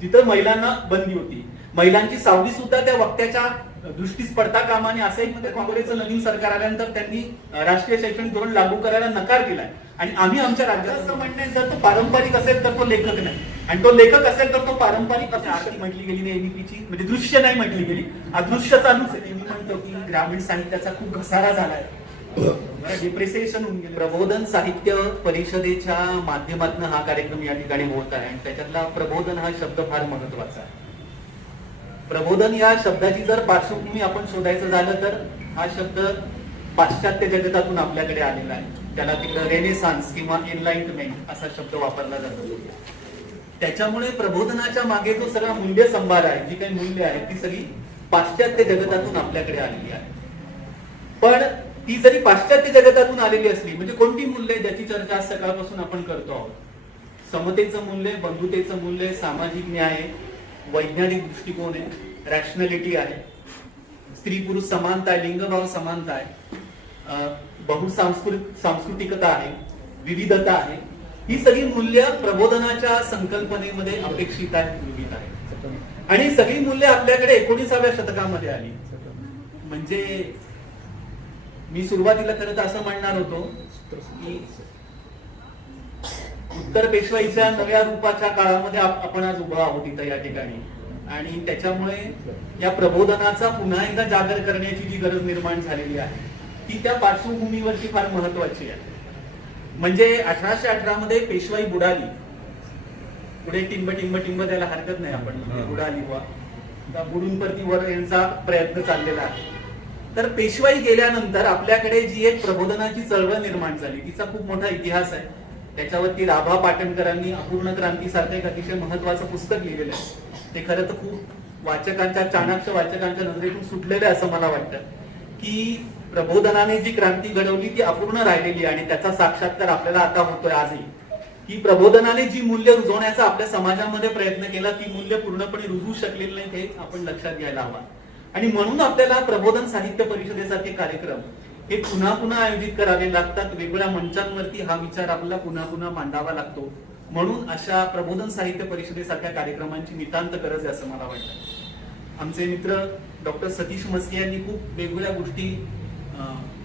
जिथं महिलांना बंदी होती, महिलांची सावली सुद्धा त्या वक्त्याच्या दृष्टीस पडता कामा नये असं एक काँग्रेसचं नवीन सरकार आल्यानंतर त्यांनी राष्ट्रीय शैक्षणिक धोरण लागू करायला नकार दिलाय. आणि आम्ही आमच्या राज्यात असं म्हणणं आहे, जर तो पारंपरिक असेल तर तो लेखक नाही, आणि तो लेखक असेल तर तो पारंपरिक म्हटली गेली नाही एबीपीची, म्हणजे दृश्य नाही म्हटली गेली, अदृश्य चालूच आहे. मी म्हणतो की ग्रामीण साहित्याचा खूप घसारा झालाय, डिप्रिसिएशन होऊन गेलं. प्रबोधन साहित्य परिषदेच्या माध्यमातून हा कार्यक्रम या ठिकाणी होत आहे, आणि त्याच्यातला प्रबोधन हा शब्द फार महत्वाचा आहे. प्रबोधन या शब्दाची जर पार्श्वभूमी आपण शोधायचं झालं तर हा शब्द पाश्चात्य जगतातून आपल्याकडे आलेला आहे. त्याला तिकडे रेनेसान्स किंवा एनलाइटमेंट असा शब्द वापरला जातो. त्याच्यामुळे प्रबोधनाच्या मागे जो सगळा मूल्य संभार आहे, जी काही मूल्य आहे ती सगळी पाश्चात्य जगतातून आपल्याकडे आलेली आहे. पण ती जरी पाश्चात्य जगतातून आलेली असली, म्हणजे कोणती मूल्य ज्याची चर्चा आज सकाळपासून आपण करतो आहोत, समतेचं मूल्य, बंधुतेचं मूल्य, सामाजिक न्याय, वैज्ञानिक दृष्टिकोन आहे, रॅशनॅलिटी आहे, स्त्री पुरुष समानता आहे, लिंगभाव समानता आहे, बहुसांस्कृतिकता आहे, विविधता आहे, ही सगळी मूल्य प्रबोधनाच्या संकल्पनेमध्ये अपेक्षित आहेत. आणि सगळी मूल्य आपल्याकडे 19व्या शतकामध्ये आली. म्हणजे मी सुरुवातीला खरं तर असं म्हणणार होतो की उत्तर पेशवाईच्या नव्या रूपाच्या काळामध्ये आपण आज उभा आहोत इथं या ठिकाणी, आणि त्याच्यामुळे या प्रबोधनाचा पुन्हा एकदा जागर करण्याची जी गरज निर्माण झालेली आहे ती त्या पार्श्वभूमीवरती फार महत्वाची आहे. म्हणजे 1818 मध्ये पेशवाई बुडाली, पुढे टिंब टिंब टिंब द्यायला हरकत नाही आपण, बुडाली वा बुडून परती वर यांचा प्रयत्न चाललेला आहे. तर पेशवाई गेल्यानंतर आपल्याकडे जी एक प्रबोधनाची चळवळ निर्माण झाली तिचा खूप मोठा इतिहास आहे. त्याच्यावरती राभा पाटणकरांनी अपूर्ण क्रांती सारखं एक अतिशय महत्वाचं पुस्तक लिहिलेलं आहे. ते खरं तर खूप वाचकांच्या, चाणाक्ष वाचकांच्या नजरेतून सुटलेलं आहे असं मला वाटतं की प्रबोधनाने जी क्रांती घडवली ती अपूर्ण राहिलेली, आणि त्याचा साक्षात्कार आपल्याला आता होतोय आजही, की प्रबोधनाने जी मूल्य रुजवण्याचा आपल्या समाजामध्ये प्रयत्न केला ती मूल्य पूर्णपणे रुजवू शकलेली नाही, हे आपण लक्षात घ्यायला हवं. आणि म्हणून आपल्याला प्रबोधन साहित्य परिषदेसारखे कार्यक्रम हे पुन्हा पुन्हा आयोजित करावे लागतात. वेगवेगळ्या मंचांवरती हा विचार आपल्याला पुन्हा पुन्हा मांडावा लागतो. म्हणून अशा प्रबोधन साहित्य परिषदेसारख्या कार्यक्रमांची नितांत गरज आहे असं मला वाटतं. आमचे मित्र डॉक्टर सतीश मस्के यांनी खूप वेगवेगळ्या गोष्टी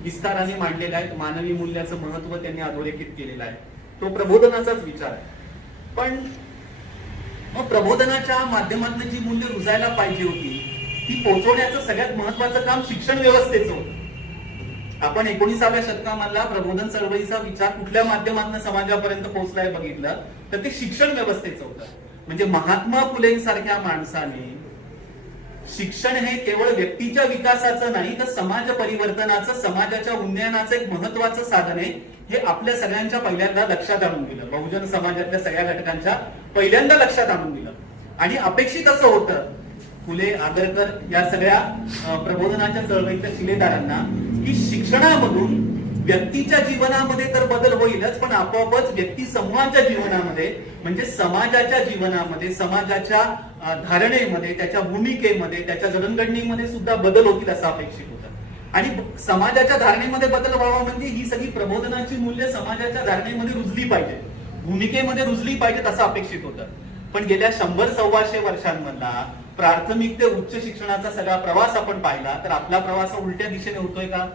विस्ताराने मांडलेल्या आहेत. मानवी मूल्याचं महत्व त्यांनी अधोरेखित केलेलं आहे. तो प्रबोधनाचाच विचार आहे. पण मग प्रबोधनाच्या माध्यमातून जी मूल्य रुजायला पाहिजे होती ती पोहोचवण्याचं सगळ्यात महत्वाचं काम शिक्षण व्यवस्थेचं होतं. आपण 19व्या शतकामधला प्रबोधन चळवळीचा विचार कुठल्या माध्यमातून समाजापर्यंत पोहोचलाय बघितलं तर ते शिक्षण व्यवस्थेचं होतं. म्हणजे महात्मा फुलेंसारख्या माणसाने शिक्षण हे केवळ व्यक्तीच्या विकासाचं नाही तर समाज परिवर्तनाचं, समाजाच्या उन्नयनाचं एक महत्वाचं साधन आहे हे आपल्या सगळ्यांच्या पहिल्यांदा लक्षात आणून दिलं. बहुजन समाजातल्या सगळ्या घटकांच्या पहिल्यांदा लक्षात आणून दिलं. आणि अपेक्षित असं होतं फुले, आगरकर या सगळ्या प्रबोधनाच्या चळवळीच्या शिलेदारांना की शिक्षणामधून व्यक्तीच्या जीवनामध्ये तर बदल होईलच, पण आपोआपच व्यक्ती समूहाच्या जीवनामध्ये, म्हणजे समाजाच्या जीवनामध्ये, समाजाच्या धारणेमध्ये, त्याच्या भूमिकेमध्ये, त्याच्या जडणघडणीमध्ये सुद्धा बदल होतील असं अपेक्षित होतं. आणि समाजाच्या धारणेमध्ये बदल व्हावा म्हणजे ही सगळी प्रबोधनाची मूल्य समाजाच्या धारणेमध्ये रुजली पाहिजे, भूमिकेमध्ये रुजली पाहिजेत असं अपेक्षित होतं. पण गेल्या 100-125 वर्षांमधला प्राथमिक ते उच्च शिक्षणाचा सगळा प्रवास आपण पाहिला तर आपला प्रवास उलट्या दिशेने होतोय का?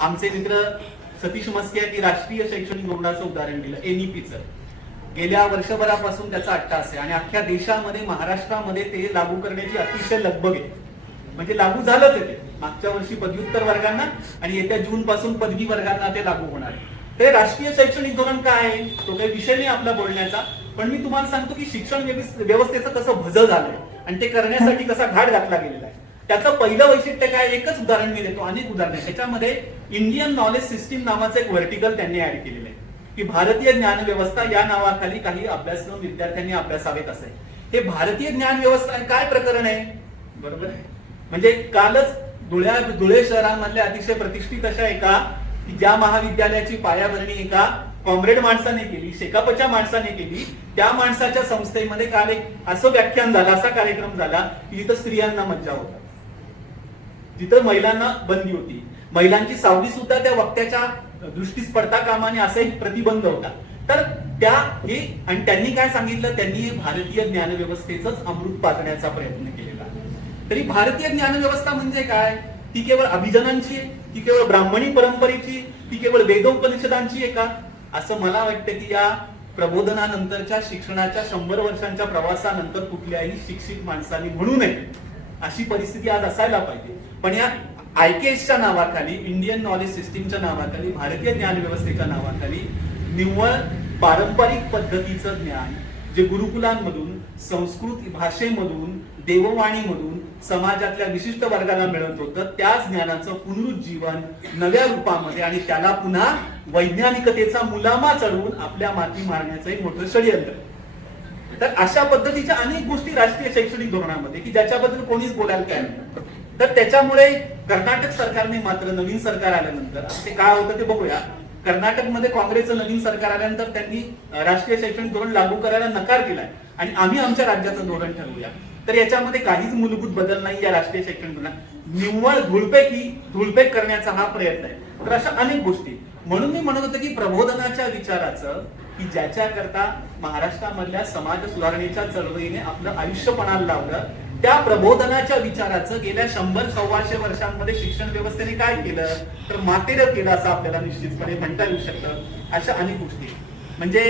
आमचे मित्र सतीश मस्के यांनी राष्ट्रीय शैक्षणिक धोरणाचं उदाहरण दिलं, एनईपीचं. गेल्या वर्षभरापासून त्याचा अट्टास आहे आणि अख्ख्या देशामध्ये, महाराष्ट्रामध्ये ते लागू करण्याची अतिशय लगबग आहे. म्हणजे लागू झालंच आहे ते. मागच्या वर्षी पदव्युत्तर वर्गांना आणि येत्या जून पासून पदवी वर्गांना ते लागू होणार आहे. ते राष्ट्रीय शैक्षणिक धोरण काय आहे तो काही विषय नाही आपला बोलण्याचा, पण मी तुम्हाला सांगतो की शिक्षण व्यवस्थेचं कसं भजं झालंय आणि ते करण्यासाठी कसा घाट घातला गेलेला आहे. त्याचं पहिलं वैशिष्ट्य काय, एकच उदाहरण मी देतो, अनेक उदाहरण. त्याच्यामध्ये इंडियन नॉलेज सिस्टीम नावाचं एक व्हर्टिकल त्यांनी ऍड केलेलं आहे की भारतीय ज्ञान व्यवस्था या नावाखाली काही अभ्यासक्रम विद्यार्थ्यांनी अभ्यासावेत असे. हे भारतीय ज्ञान व्यवस्था काय प्रकरण आहे, बरोबर आहे. म्हणजे कालच धुळे शहरांमधल्या अतिशय प्रतिष्ठित अशा एका की ज्या महाविद्यालयाची पायाभरणी एका कॉम्रेड माणसाने केली, शेकापच्या माणसाने केली, त्या माणसाच्या संस्थेमध्ये काल एक असं व्याख्यान झालं, असा कार्यक्रम झाला की जिथं स्त्रियांना मज्जा होता, जिथं महिलांना बंदी होती, महिलांची सावली सुद्धा त्या वक्त्याच्या दृष्टीस पडता कामा नये असा एक प्रतिबंध होता. तर त्या हे आणि त्यांनी काय सांगितलं, त्यांनी भारतीय ज्ञानव्यवस्थेचंच अमृत पाजण्याचा प्रयत्न केलेला. तरी भारतीय ज्ञानव्यवस्था म्हणजे काय? ती केवळ अभिजनांची आहे, ती केवळ ब्राह्मणी परंपरेची, ती केवळ वेदोपनिषदांची आहे का? असं मला वाटतं की या प्रबोधनानंतरच्या शिक्षणाच्या 100 वर्षांच्या प्रवासानंतर कुठल्याही शिक्षित माणसाने म्हणू नये अशी परिस्थिती आज असायला पाहिजे. पण या IKSच्या नावाखाली, इंडियन नॉलेज सिस्टीमच्या नावाखाली, भारतीय ज्ञान व्यवस्थेच्या नावाखाली निव्वळ पारंपरिक पद्धतीचं ज्ञान जे गुरुकुलांमधून, संस्कृत भाषेमधून, देववाणीमधून समाजातल्या विशिष्ट वर्गाला मिळत होतं, त्याच ज्ञानाचं पुनरुज्जीवन नव्या रूपामध्ये आणि त्याला पुन्हा वैज्ञानिकतेचा मुलामा चढवून आपल्या माती मारण्याचं एक मोठं षडयंत्र. तर अशा पद्धतीच्या अनेक गोष्टी राष्ट्रीय शैक्षणिक धोरणामध्ये की ज्याच्याबद्दल कोणीच बोलायला तयार नाही. तर त्याच्यामुळे कर्नाटक सरकारने मात्र, नवीन सरकार आल्यानंतर ते काय होतं ते बघूया. कर्नाटकमध्ये काँग्रेसचं नवीन सरकार आल्यानंतर त्यांनी राष्ट्रीय शैक्षणिक धोरण लागू करायला नकार दिलाय आणि आम्ही आमच्या राज्याचं धोरण ठरवूया. तर याच्यामध्ये काहीच मूलभूत बदल नाही या राष्ट्रीय शैक्षणिक धोरणात. निव्वळ धुळपेक करण्याचा हा प्रयत्न आहे. तर अशा अनेक गोष्टी, म्हणून मी म्हणत होतो की प्रबोधनाच्या विचाराचं, की ज्याच्याकरता महाराष्ट्रामधल्या समाज सुधारणेच्या चळवळीने आपलं आयुष्य पणाला लावलं, त्या प्रबोधनाच्या विचाराचं गेल्या 100-125 वर्षांमध्ये शिक्षण व्यवस्थेने काय केलं तर मातेरं केलं असं आपल्याला निश्चितपणे म्हणता येऊ शकतं. अशा अनेक गोष्टी म्हणजे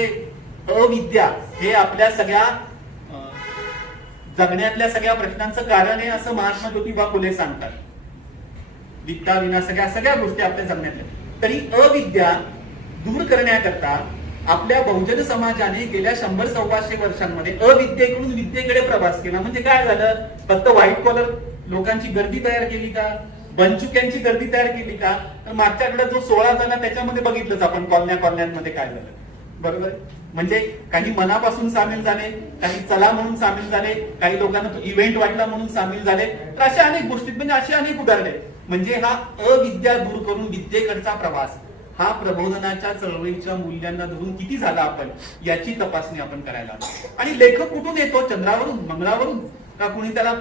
अविद्या हे आपल्या सगळ्या जगण्यातल्या सगळ्या प्रश्नांचं कारण आहे असं महात्मा ज्योतिबा फुले सांगतात. विद्या विना सगळ्या गोष्टी आपल्या जगण्यातल्या. तरी अविद्या दूर करण्याकरता आपल्या बहुजन समाजाने गेल्या 100-125 वर्षांमध्ये अविद्येकडून विद्येकडे प्रवास केला. म्हणजे काय झालं, फक्त व्हाईट कॉलर लोकांची गर्दी तयार केली का, बनचुक्यांची गर्दी तयार केली का? तर मागच्या आठवड्यात जो 16 झाला त्याच्यामध्ये बघितलंच आपण कॉलन्यांमध्ये काय झालं. बरोबर, म्हणजे काही मनापासून सामील झाले, काही चला म्हणून सामील झाले, काही लोकांना तो इव्हेंट वाटला म्हणून सामील झाले. तर अशा अनेक गोष्टी, म्हणजे अशी अनेक उदाहरणे. म्हणजे हा अविद्या दूर करून विद्येकडचा प्रवास हा प्रबोधनाच्या चळवळीच्या मूल्यांना धरून किती झाला आपण याची तपासणी आपण करायला. आणि लेखक कुठून येतो? चंद्रावरून, मंगळावरून का कुणी त्याला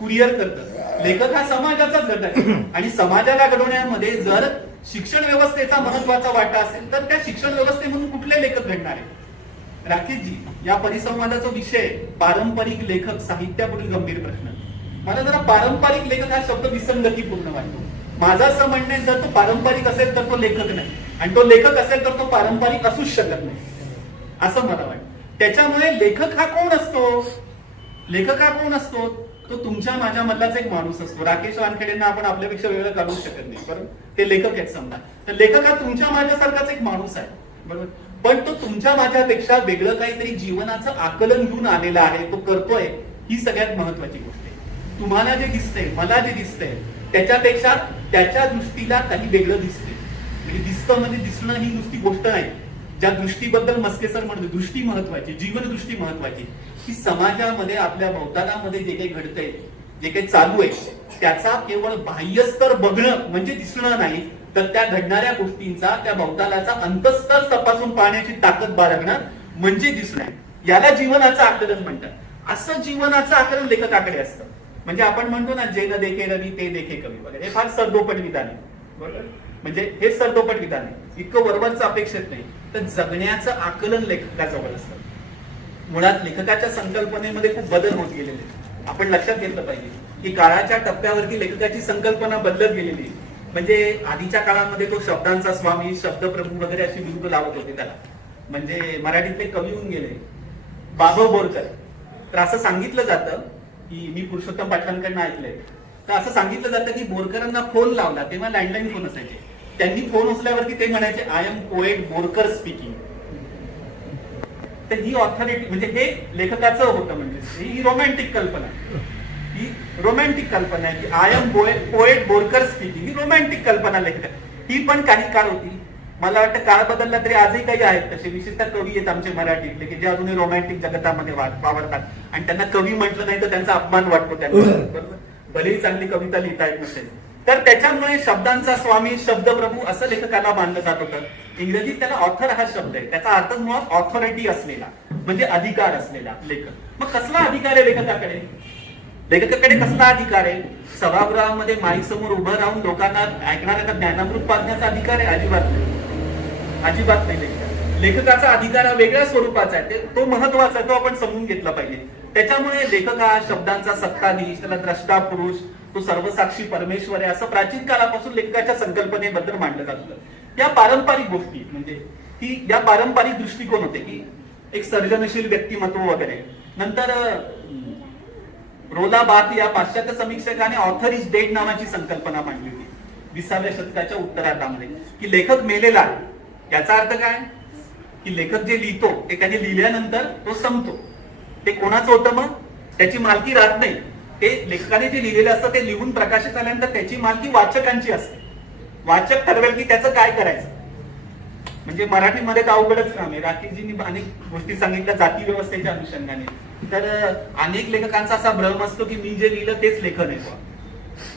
कुरिअर करतं? लेखक हा समाजाचाच घटक आहे आणि समाजाला घडवण्यामध्ये जर शिक्षण व्यवस्थेचा महत्वाचा वाटा असेल तर त्या शिक्षण व्यवस्थेमधून कुठले लेखक घडणार आहे? राकेशजी, या परिसंवादाचा विषय पारंपरिक लेखक साहित्यापुढील गंभीर प्रश्न. मला जरा पारंपरिक लेखक हा शब्द विसंगतीपूर्ण वाटतो. माझं असं म्हणणं आहे, जर तो पारंपरिक असेल तर तो लेखक नाही, आणि तो लेखक असेल तर तो पारंपरिक असूच शकत नाही असं मला वाटतं. त्याच्यामुळे लेखक हा कोण असतो? लेखक हा कोण असतो? तो तुमच्या माझ्या मधलाच एक माणूस असतो. राकेश वानखेडेंना आपण आपल्यापेक्षा वेगळं काढू शकत नाही, बरोबर? ते लेखक आहेत समजा. तर लेखक हा तुमच्या माझ्यासारखाच एक माणूस आहे, बरोबर? पण तो तुमच्या माझ्यापेक्षा वेगळं काहीतरी जीवनाचं आकलन घेऊन आलेला आहे, तो करतोय, ही सगळ्यात महत्वाची गोष्ट आहे. तुम्हाला जे दिसतंय, मला जे दिसतंय त्याच्यापेक्षा त्याच्या दृष्टीला काही वेगळं दिसते. म्हणजे दिसतं म्हणजे दिसणं ही नुसती गोष्ट नाही. ज्या दृष्टीबद्दल मस्के सर म्हणतो, दृष्टी महत्वाची, जीवनदृष्टी महत्वाची, की समाजामध्ये आपल्या भोवतालामध्ये जे काही घडतंय, जे काही चालू आहे, त्याचा केवळ बाह्यस्तर बघणं म्हणजे दिसणं नाही, तर त्या घडणाऱ्या गोष्टींचा, त्या भोवतालाचा अंतस्तर तपासून पाहण्याची ताकद बाळगणं म्हणजे दिसणं. याला जीवनाचं आकलन म्हणतात. असं जीवनाचं आकलन लेखकाकडे असतं. म्हणजे आपण म्हणतो ना, जे न देखे रवी ते देखे कवी वगैरे, हे फार सरदोपट विधान आहे, बरोबर? म्हणजे हे सरदोपट विधान आहे, इतकं वरवरचं अपेक्षित नाही. तर जगण्याचं आकलन लेखकाजवळ असतं. मुळात लेखकाच्या संकल्पनेमध्ये खूप बदल होत गेलेले आपण लक्षात घेतलं पाहिजे, की काळाच्या टप्प्यावरती लेखकाची संकल्पना बदलत गेलेली. म्हणजे आधीच्या काळामध्ये तो शब्दांचा स्वामी, शब्दप्रभू वगैरे अशी बिरुदं लावत होते त्याला. म्हणजे मराठीतले कवी होऊन गेले बाबा बोरकर. तर असं सांगितलं जातं की, मी पुरुषोत्तम पाटलांकडनं ऐकलंय, तर असं सांगितलं जातं की बोरकरांना फोन लावला तेव्हा लँडलाईन फोन असायचे. त्यांनी फोन उचल्यावरती ते म्हणायचे, I am poet Borkar speaking. तर ही ऑथॉरिटी, म्हणजे हे लेखकाचं होतं. म्हणजे ही रोमॅन्टिक कल्पना, ही रोमॅन्टिक कल्पना आहे की I am poet Borkar speaking. ही रोमॅन्टिक कल्पना लेखक. ही पण काही काळ होती. मला वाटतं काळ बदलला तरी आजही काही आहेत तसे विशेषतः कवी आहेत आमचे मराठीतले, की जे अजूनही रोमॅन्टिक जगतामध्ये वावरतात आणि त्यांना कवी म्हटलं नाही तर त्यांचा अपमान वाटतो त्यांना, बरोबर? भलेही चांगली कविता लिहिता येत नसेल तर. त्याच्यामुळे शब्दांचा स्वामी, शब्दप्रभू असं लेखकाला मानलं जात होतं. इंग्रजीत त्याला ऑथर हा शब्द आहे, त्याचा अर्थ मुळात ऑथॉरिटी असलेला, म्हणजे अधिकार असलेला लेखक. मग कसला अधिकार आहे लेखकाकडे? लेखकाकडे कसला अधिकार आहे? सभागृहामध्ये माईक समोर उभं राहून लोकांना, ऐकणाऱ्यांना ज्ञानामृत पाजण्याचा अधिकार आहे? अजिबात नाही, अजिबात नाही. लेखकाचा अधिकार हा वेगळ्या स्वरूपाचा आहे, तो महत्वाचा आहे, तो आपण समजून घेतला पाहिजे. त्याच्यामुळे लेखक हा शब्दांचा सत्ताधीश, त्याला द्रष्टा पुरुष, तो सर्वसाक्षी परमेश्वर आहे असं प्राचीन काळापासून लेखकाच्या संकल्पनेबद्दल मांडलं जातं. या पारंपरिक गोष्टी म्हणजे की या पारंपरिक दृष्टिकोन होते की एक सर्जनशील व्यक्तिमत्व वगैरे. नंतर रोला बार्थ या पाश्चात्य समीक्षकाने ऑथर इज डेड नावाची संकल्पना मांडली होती 20व्या शतकाच्या उत्तरार्धामध्ये, की लेखक मेलेला आहे. याचा अर्थ काय की लेखक जे लिहितो ते त्याने लिहिल्यानंतर तो संपतो. ते कोणाचं होतं मग त्याची मालकी राहत नाही. ते लेखकाने जे लिहिलेलं असतं ते लिहून प्रकाशित झाल्यानंतर त्याची मालकी वाचकांची असते. वाचक ठरवेल की त्याचं काय करायचं. म्हणजे मराठीमध्ये तर अवघडच काम आहे. राकेशजींनी अनेक गोष्टी सांगितल्या जाती व्यवस्थेच्या अनुषंगाने. तर अनेक लेखकांचा असा भ्रम असतो की मी जे लिहिलं तेच लेखन आहे.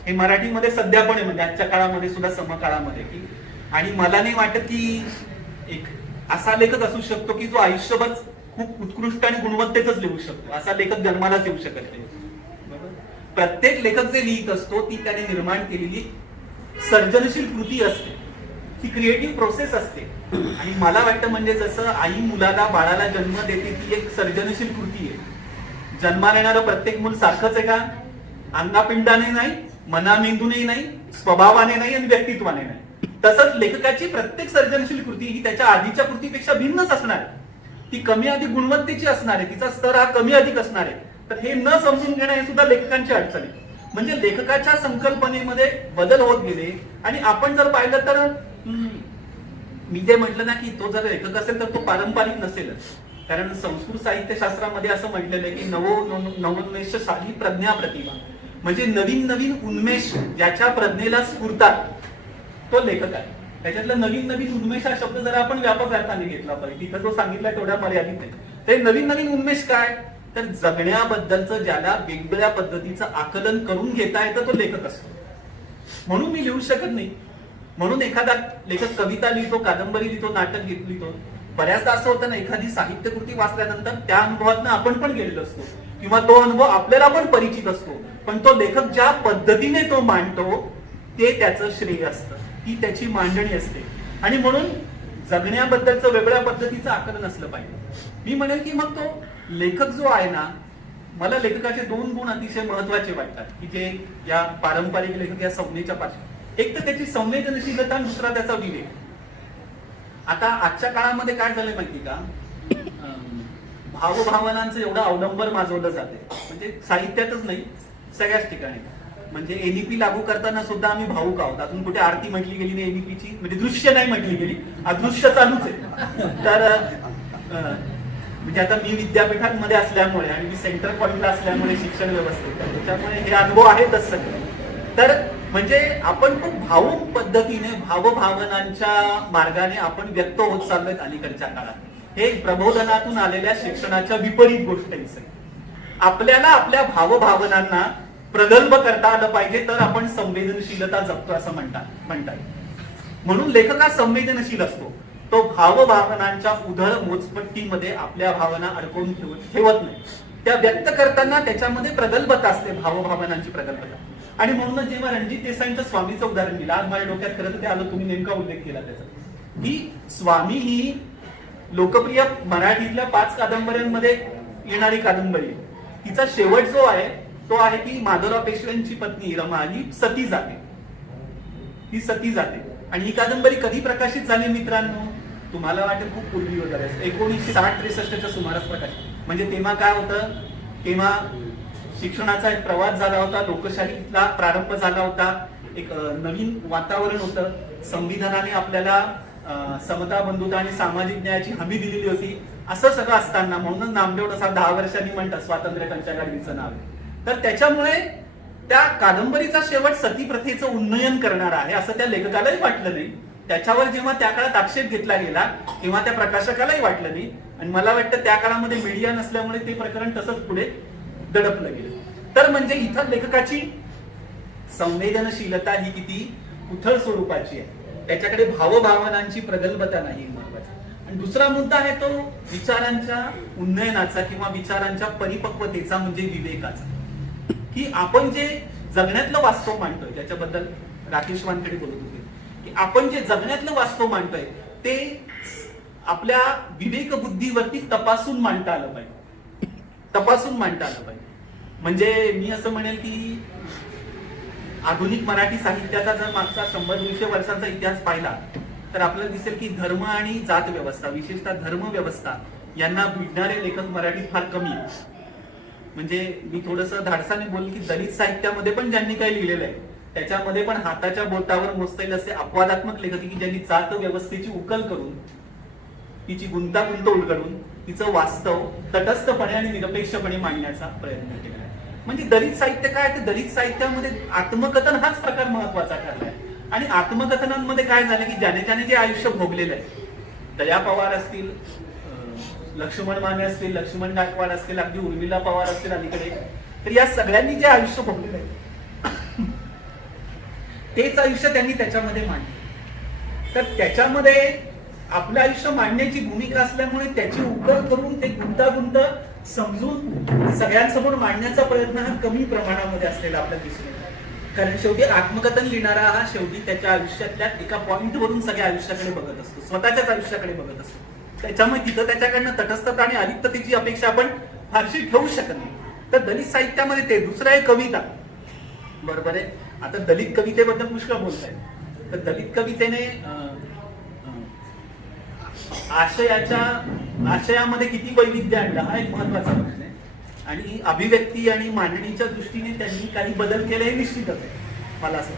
हे मराठीमध्ये सध्या पण आहे, म्हणजे आजच्या काळामध्ये सुद्धा समकाळामध्ये की. आणि मला नाही वाटत की एक असा लेखक असू शकतो की जो आयुष्यभर खूप उत्कृष्ट आणि गुणवत्तेच लिहू शकतो. असा लेखक जन्मालाच येऊ शकत नाही. प्रत्येक लेखक जे लिहित असतो ती त्याने निर्माण केलेली सर्जनशील कृती असते, ती क्रिएटिव्ह प्रोसेस असते. आणि मला वाटतं म्हणजे जसं आई मुलाला बाळाला जन्म देते ती एक सर्जनशील कृती आहे. जन्माला येणारं प्रत्येक मूल सारखंच आहे का? अंगापिंडाने नाही, मनामेंदूने नाही, स्वभावाने नाही आणि व्यक्तित्वाने नाही. तसंच लेखकाची प्रत्येक सर्जनशील कृती ही त्याच्या आधीच्या कृतीपेक्षा भिन्नच असणार आहे. ती कमी अधिक गुणवत्तेची असणार आहे, तिचा स्तर हा कमी अधिक असणार आहे. तर हे न समजून घेणं हे सुद्धा लेखकांची अडचण आहे. म्हणजे लेखकाच्या संकल्पनेमध्ये बदल होत गेले. आणि आपण जर पाहिलं तर मी जे म्हटलं ना की तो जर लेखक असेल तर तो पारंपरिक नसेलच. कारण संस्कृत साहित्यशास्त्रामध्ये असं म्हटलेलं आहे की नवोन्मेष शाही प्रज्ञा प्रतिभा, म्हणजे नवीन नवीन उन्मेष ज्याच्या प्रज्ञेला स्फुरतात तो लेखक आहे. त्याच्यातलं नवीन नवीन उन्मेष हा शब्द जरा आपण व्यापक अर्थाने घेतला पाहिजे. तिथं जो सांगितलाय तेवढ्या मर्यादित नाही. ते नवीन नवीन उन्मेष काय तर जगण्याबद्दलचं ज्याला वेगवेगळ्या पद्धतीचं आकलन करून घेता येतं तो लेखक असतो. म्हणून मी लिहू शकत नाही. म्हणून एखादा लेखक कविता लिहितो, कादंबरी लिहितो, नाटक लिहितो. बऱ्याचदा असं होतं ना एखादी साहित्यकृती वाचल्यानंतर त्या अनुभवातनं आपण पण गेलेलो असतो किंवा तो अनुभव आपल्याला पण परिचित असतो. पण तो लेखक ज्या पद्धतीने तो मांडतो ते त्याचं श्रेय असतं, ती त्याची मांडणी असते. आणि म्हणून जगण्याबद्दलचं वेगळ्या पद्धतीचं आकलन असलं पाहिजे. मी म्हणेल की मग तो लेखक जो आहे ना, मला लेखकाचे 2 गुण अतिशय महत्वाचे वाटतात की जे या पारंपरिक लेखक या संज्ञेच्या पासून. एक तर त्याची संवेदनशीलता आणि दुसरा त्याचा विवेक. आता आजच्या काळामध्ये काय झालंय माहिती का, भावभावनांचं एवढं अवलंबर माजवलं जाते. म्हणजे साहित्यातच नाही सगळ्याच ठिकाणी. म्हणजे एनईपी लागू करताना सुद्धा आम्ही भावूक आहोत. अजून कुठे आरती म्हटली गेली नाही एनईपीची, म्हणजे दृश्य नाही म्हटली गेली, अदृश्य चालूच आहे. तर म्हणजे आता मी विद्यापीठांमध्ये असल्यामुळे आणि मी सेंटर पॉइंटला असल्यामुळे शिक्षण व्यवस्थेत त्याच्यामुळे हे अनुभव आहेतच सगळे. तर म्हणजे आपण खूप भावुक पद्धतीने भावभावनांच्या मार्गाने आपण व्यक्त होत चाललोय अलीकडच्या काळात. हे प्रबोधनातून आलेल्या शिक्षणाच्या विपरीत गोष्ट आहे. आपल्याला आपल्या भावभावनांना प्रगल्भ करता आलं पाहिजे तर आपण संवेदनशीलता जपतो असं म्हणतात. म्हणून लेखक हा संवेदनशील असतो. तो भावभावनांच्या उधळ मोजपट्टीमध्ये आपल्या भावना अडकवून ठेवत नाही. त्या व्यक्त करताना त्याच्यामध्ये प्रगल्भता असते, भावभावनांची प्रगल्भता. आणि म्हणून जेव्हा रणजित देसाईंचं स्वामीचं उदाहरण दिलं, आज माझ्या डोक्यात खरं तर ते आलं, तुम्ही नेमका उल्लेख केला त्याचा, की स्वामी ही लोकप्रिय मराठीतल्या 5 कादंबऱ्यांमध्ये येणारी कादंबरी. तिचा शेवट जो आहे तो आहे की माधवराव पेशव्यांची पत्नी रमा ही सती जाते. ही सती जाते. आणि ही कादंबरी कधी प्रकाशित झाली मित्रांनो? तुम्हाला वाटेल खूप पूर्वी वगैरे, 1960-63च्या सुमारास प्रकाशित. म्हणजे तेव्हा काय होतं, तेव्हा शिक्षणाचा एक प्रवास झाला होता, लोकशाहीला प्रारंभ झाला होता, एक नवीन वातावरण होतं. संविधानाने आपल्याला समता, बंधुता आणि सामाजिक न्यायाची हमी दिलेली होती. असं सगळं असताना म्हणूनच नामदेव असा 10 वर्षांनी म्हणतात स्वातंत्र्य कंच्या गाडवीचं नाव. तर त्याच्यामुळे त्या कादंबरीचा शेवट सती प्रथेचं उन्नयन करणार आहे असं त्या लेखकालाही वाटलं नाही. त्याच्यावर जेव्हा त्या काळात आक्षेप घेतला गेला तेव्हा त्या प्रकाशकालाही वाटलं नाही. आणि मला वाटतं त्या काळामध्ये मीडिया नसल्यामुळे ते प्रकरण तसंच पुढे दडपलं गेलं. तर म्हणजे इथं लेखकाची संवेदनशीलता ही किती उथळ स्वरूपाची आहे, त्याच्याकडे भावभावनांची प्रगल्भता नाही महत्वाची. आणि दुसरा मुद्दा आहे तो विचारांच्या उन्नयनाचा किंवा विचारांच्या परिपक्वतेचा, म्हणजे विवेकाचा. की आपण जे जगण्यातलं वास्तव मांडतोय, ज्याच्याबद्दल राकेश वानखेडे बोलत होते, की आपण जे जगण्यातलं वास्तव मांडतोय ते आपल्या विवेक बुद्धीवरती तपासून मांडता आलं पाहिजे, तपासून मांडता आलं पाहिजे. म्हणजे मी असं म्हणेल की आधुनिक मराठी साहित्याचा जर मागचा 100-200 वर्षांचा इतिहास पाहिला तर आपल्याला दिसेल की धर्म आणि जात व्यवस्था, विशेषतः धर्म व्यवस्था यांना भिडणारे लेखक मराठीत फार कमी आहेत. म्हणजे मी थोडंसं धाडसाने बोल की दलित साहित्यामध्ये पण ज्यांनी काही लिहिलेलं आहे त्याच्यामध्ये पण हाताच्या बोटावर मोजता येईल असे अपवादात्मक लेखक की ज्यांनी जात व्यवस्थेची उकल करून, तिची गुंतागुंत उलगडून तिचं वास्तव तटस्थपणे आणि निरपेक्षपणे मांडण्याचा प्रयत्न केला. म्हणजे दलित साहित्य काय, ते दलित साहित्यामध्ये आत्मकथन हाच प्रकार महत्वाचा ठरलाय. आणि आत्मकथनांमध्ये काय झालं की ज्याने ज्याने जे आयुष्य भोगलेलं आहे, दया पवार असतील, लक्ष्मण माने असतील, लक्ष्मण गायकवाड असतील, अगदी उर्मिला पवार असतील अलीकडे, तर या सगळ्यांनी जे आयुष्य भोगलेलं आहे तेच आयुष्य त्यांनी त्याच्यामध्ये मांडलं. तर त्याच्यामध्ये आपलं आयुष्य मांडण्याची भूमिका असल्यामुळे त्याची उकल करून ते गुंतागुंत समजून सगळ्यांसमोर मांडण्याचा प्रयत्न हा कमी प्रमाणामध्ये असलेला आपल्याला दिसून येतो. कारण शेवटी आत्मकथन लिहिणारा हा शेवटी त्याच्या आयुष्यातल्या एका पॉइंट वरून सगळ्या आयुष्याकडे बघत असतो, स्वतःच्याच आयुष्याकडे बघत असतो. त्याच्यामुळे तिथं त्याच्याकडनं तटस्थता आणि अलिप्ततेची अपेक्षा आपण फारशी ठेवू शकत नाही. तर दलित साहित्यामध्ये ते दुसरं आहे कविता. बरोबर आहे. आता दलित कवितेबद्दल पुष्कळ बोलताय. तर दलित कवितेने आशयामध्ये किती वैविध्य आणलं हा एक महत्वाचा प्रश्न आहे. आणि अभिव्यक्ती आणि मांडणीच्या दृष्टीने त्यांनी काही बदल केले हे निश्चितच आहे मला असं.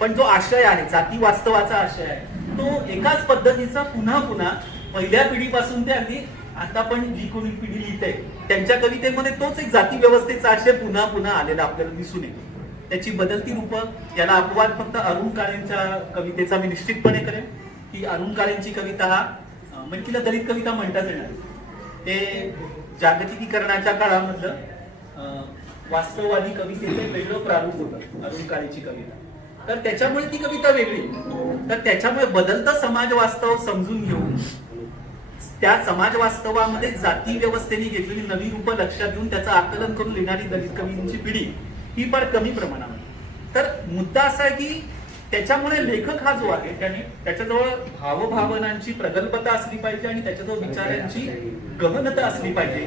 पण जो आशय आहे, जाती वास्तवाचा आशय आहे, तो एकाच पद्धतीचा पुन्हा पुन्हा पहिल्या पिढीपासून ते अगदी आता पण जी कोणी पिढी लिहिते त्यांच्या कवितेमध्ये तोच एक जाती व्यवस्थेचा आशय पुन्हा पुन्हा आलेला आपल्याला दिसून येतो. त्याची बदलती रूपं, याला अपवाद फक्त अरुण काळेंच्या कवितेचा मी निश्चितपणे करेन की अरुण काळेंची कविता हा म्हणजे तिला दलित कविता म्हणताच येणार. ते जागतिकीकरणाच्या काळामधलं वास्तववादी कवितेचं वेगळं प्रारूप होतं अरुण काळेची कविता. तर त्याच्यामुळे ती कविता वेगळी. तर त्याच्यामुळे बदलतं समाज वास्तव समजून घेऊन त्या समाज वास्तवामध्ये जाती व्यवस्थेने घेतलेली नवी रूपं लक्षात घेऊन त्याचं आकलन करून लिहिणारी दलित कवींची पिढी ही फार कमी प्रमाणामध्ये. तर मुद्दा असा आहे की त्याच्यामुळे लेखक हा जो आहे त्याने त्याच्याजवळ भावभावनांची प्रगल्भता असली पाहिजे आणि त्याच्याजवळ विचारांची गहनता असली पाहिजे,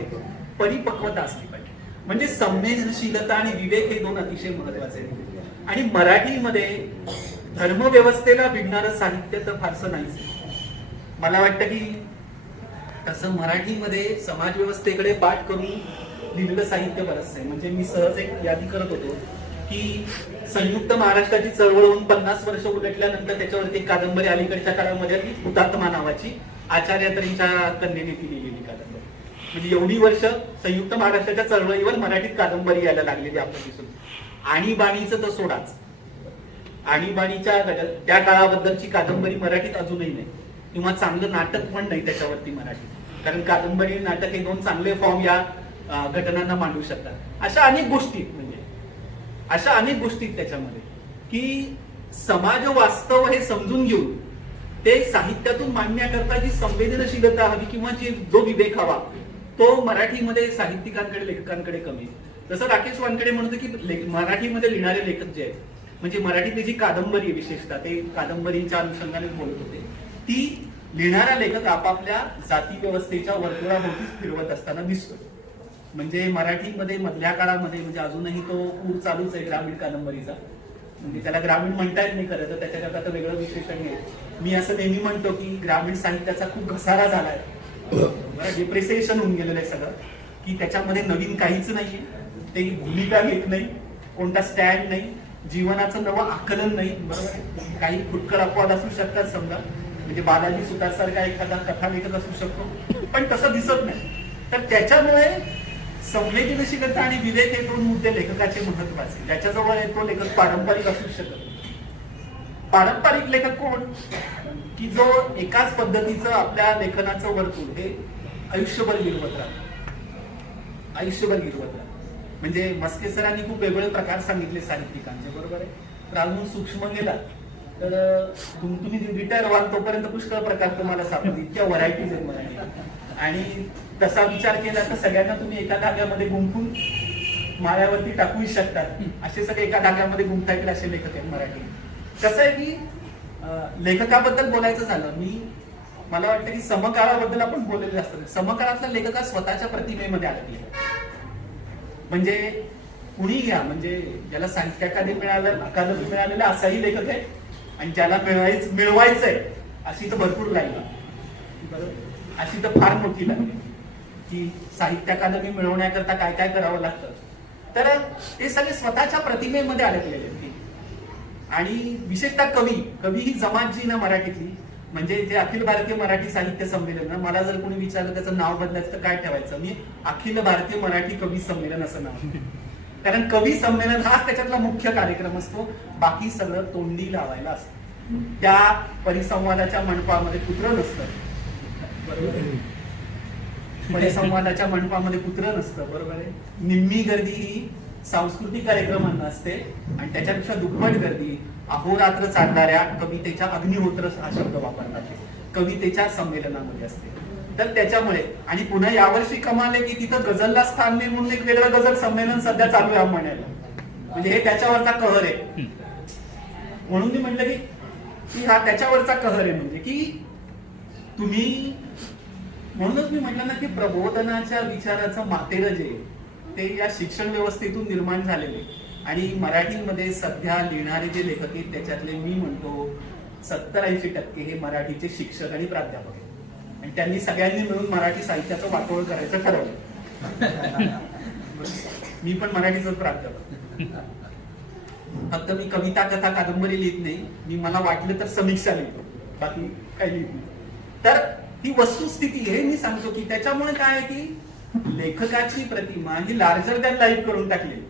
परिपक्वता असली पाहिजे. म्हणजे संवेदनशीलता आणि विवेक हे दोन अतिशय महत्वाचे आहेत. आणि मराठीमध्ये धर्मव्यवस्थेला भिडणारं साहित्य तर फारसं नाहीच. मला वाटतं की तसं मराठीमध्ये समाज व्यवस्थेकडे पाठ करून लिहिलेलं साहित्य बरंच आहे. म्हणजे मी सहज एक यादी करत होतो की संयुक्त महाराष्ट्राची चळवळ होऊन 50 वर्ष उलटल्यानंतर त्याच्यावरती एक कादंबरी अलीकडच्या काळामध्ये हुतात्मा नावाची आचार्यात्रींच्या कन्येने ती लिहिलेली कादंबरी. म्हणजे एवढी वर्ष संयुक्त महाराष्ट्राच्या चळवळीवर मराठीत कादंबरी यायला लागलेली आपल्याला दिसून. आणीबाणीचं तर सोडाच, आणीबाणीच्या त्या काळाबद्दलची कादंबरी मराठीत अजूनही नाही, किंवा चांगलं नाटक पण नाही त्याच्यावरती मराठीत. कारण कादंबरी नाटक हे दोन चांगले फॉर्म या घटनांना मांडू शकतात. अशा अनेक गोष्टी त्याच्यामध्ये की समाज वास्तव हे समजून घेऊन ते साहित्यातून मांडण्याकरता जी संवेदनशीलता हवी किंवा जो विवेक हवा तो मराठीमध्ये साहित्यिकांकडे, लेखकांकडे कमी. जसं राकेश वानखेडे म्हणतो की मराठीमध्ये लिहिणारे लेखक जे आहेत, म्हणजे मराठीतली जी कादंबरी विशेषतः ते कादंबरीच्या अनुषंगाने बोलत होते, ती लिहिणारा लेखक आपापल्या जाती व्यवस्थेच्या वर्तुळाभोवतीच फिरवत असताना दिसतो. म्हणजे मराठीमध्ये मधल्या काळामध्ये म्हणजे अजूनही तो पूर चालूच आहे ग्रामीण कादंबरीचा. म्हणजे त्याला ग्रामीण म्हणता येत नाही खरं तर, त्याच्याकरता आता वेगळं विश्लेषण आहे. मी असं नेहमी म्हणतो की ग्रामीण साहित्याचा खूप घसारा झालाय, डिप्रिसिएशन होऊन गेलेलं आहे सगळं, की त्याच्यामध्ये नवीन काहीच नाहीये. ते भूमिका घेत नाही, कोणता स्टँड नाही, जीवनाचं नवं आकलन नाही. बरोबर, काही फुटकळ अपवाद असू शकतात समजा, म्हणजे बालाजी सुतार सारखा एखादा कथालेखक असू शकतो, पण तसं दिसत नाही. तर त्याच्यामुळे संवेदनशीलता आणि विवेक हे दोन मुद्दे लेखकाचे महत्वाचे. ज्याच्याजवळ तो लेखक पारंपरिक असू शकत. पारंपरिक लेखक कोण, की जो एकाच पद्धतीचं आपल्या लेखनाचं वर्तुळ हे आयुष्यभर गिरवत राहतो, आयुष्यभर गिरवत राहतो. म्हणजे मस्के सरांनी खूप वेगवेगळे प्रकार सांगितले साहित्यिकांचे, बरोबर आहे. तर अजून सूक्ष्म गेला तर तुम्ही रिटायर व्हाल तोपर्यंत पुष्कळ प्रकार तुम्हाला सापडतील, इतक्या व्हरायटीज आहेत मराठी. आणि तसा विचार केला तर सगळ्यांना तुम्ही एका धाग्यामध्ये गुंफून माळ्यावरती टाकूही शकतात. असे सगळे एका धाग्यामध्ये गुंफता येतील असे लेखक आहेत मराठी. कसं आहे की लेखकाबद्दल बोलायचं झालं, मी मला वाटतं की समकाळाबद्दल आपण बोललेलं असतं. समकाळातला लेखक हा स्वतःच्या प्रतिमेमध्ये अडकलेला आहे. म्हणजे कुणी घ्या, म्हणजे ज्याला साहित्य अकादमी मिळालेला असाही लेखक आहे, आणि ज्याला मिळवायचंय अशी तर भरपूर लाईन आहे, अशी तर फार मोठी लाईन आहे की साहित्य अकादमी मिळवण्याकरता काय काय करावं लागतं. तर ते सगळे स्वतःच्या प्रतिमेमध्ये अडकलेले आहेत. आणि विशेषतः कवी ही जमात जी ना मराठीतली, म्हणजे जे अखिल भारतीय मराठी साहित्य संमेलन, मला जर कोणी विचारलं त्याचं नाव बदलायचं तर काय ठेवायचं, मी अखिल भारतीय मराठी कवी संमेलन असं नाव. कारण कवी संमेलन हाच त्याच्यातला मुख्य कार्यक्रम असतो, बाकी सगळं तोंडी लावायला असतं. त्या परिसंवादाच्या मंडपामध्ये कुत्रं नसतं, बरोबर, परिसंवादाच्या मंडपामध्ये कुत्रं नसतं, बरोबर आहे. निम्मी गर्दी ही सांस्कृतिक कार्यक्रमांना असते, आणि त्याच्यापेक्षा दुप्पट गर्दी अहोरात्र चालणाऱ्या कवितेच्या अग्निहोत्र हा शब्द वापरतात कवितेच्या संमेलनामध्ये असते. तर त्याच्यामुळे, आणि पुन्हा यावर्षी कमाल आहे की तिथं गझलला स्थान नाही म्हणून एक वेगळं गझल संमेलन सध्या चालू आहे म्हणायला, म्हणजे हे त्याच्यावरचा कहर आहे. म्हणून मी म्हटलं की हा त्याच्यावरचा कहर आहे, म्हणजे की तुम्ही, म्हणूनच मी म्हटलं ना की प्रबोधनाच्या विचाराचं मातेरं जे ते या शिक्षण व्यवस्थेतून निर्माण झालेले. आणि मराठीमध्ये सध्या लिहिणारे जे लेखक आहेत त्याच्यातले मी म्हणतो 70-80% हे मराठीचे शिक्षक आणि प्राध्यापक आहेत, आणि त्यांनी सगळ्यांनी मिळून मराठी साहित्याचं वाटोळ करायचं ठरवलं. मी पण मराठीचाच प्राध्यापक. फक्त मी कविता, कथा, कादंबरी लिहित नाही, मी मला वाटलं तर समीक्षा लिहितो, बाकी काही लिहित नाही. तर ही वस्तुस्थिती हे मी सांगतो की त्याच्यामुळे काय आहे की लेखकाची प्रतिमा ही लार्जर दॅन लाईफ करून टाकली.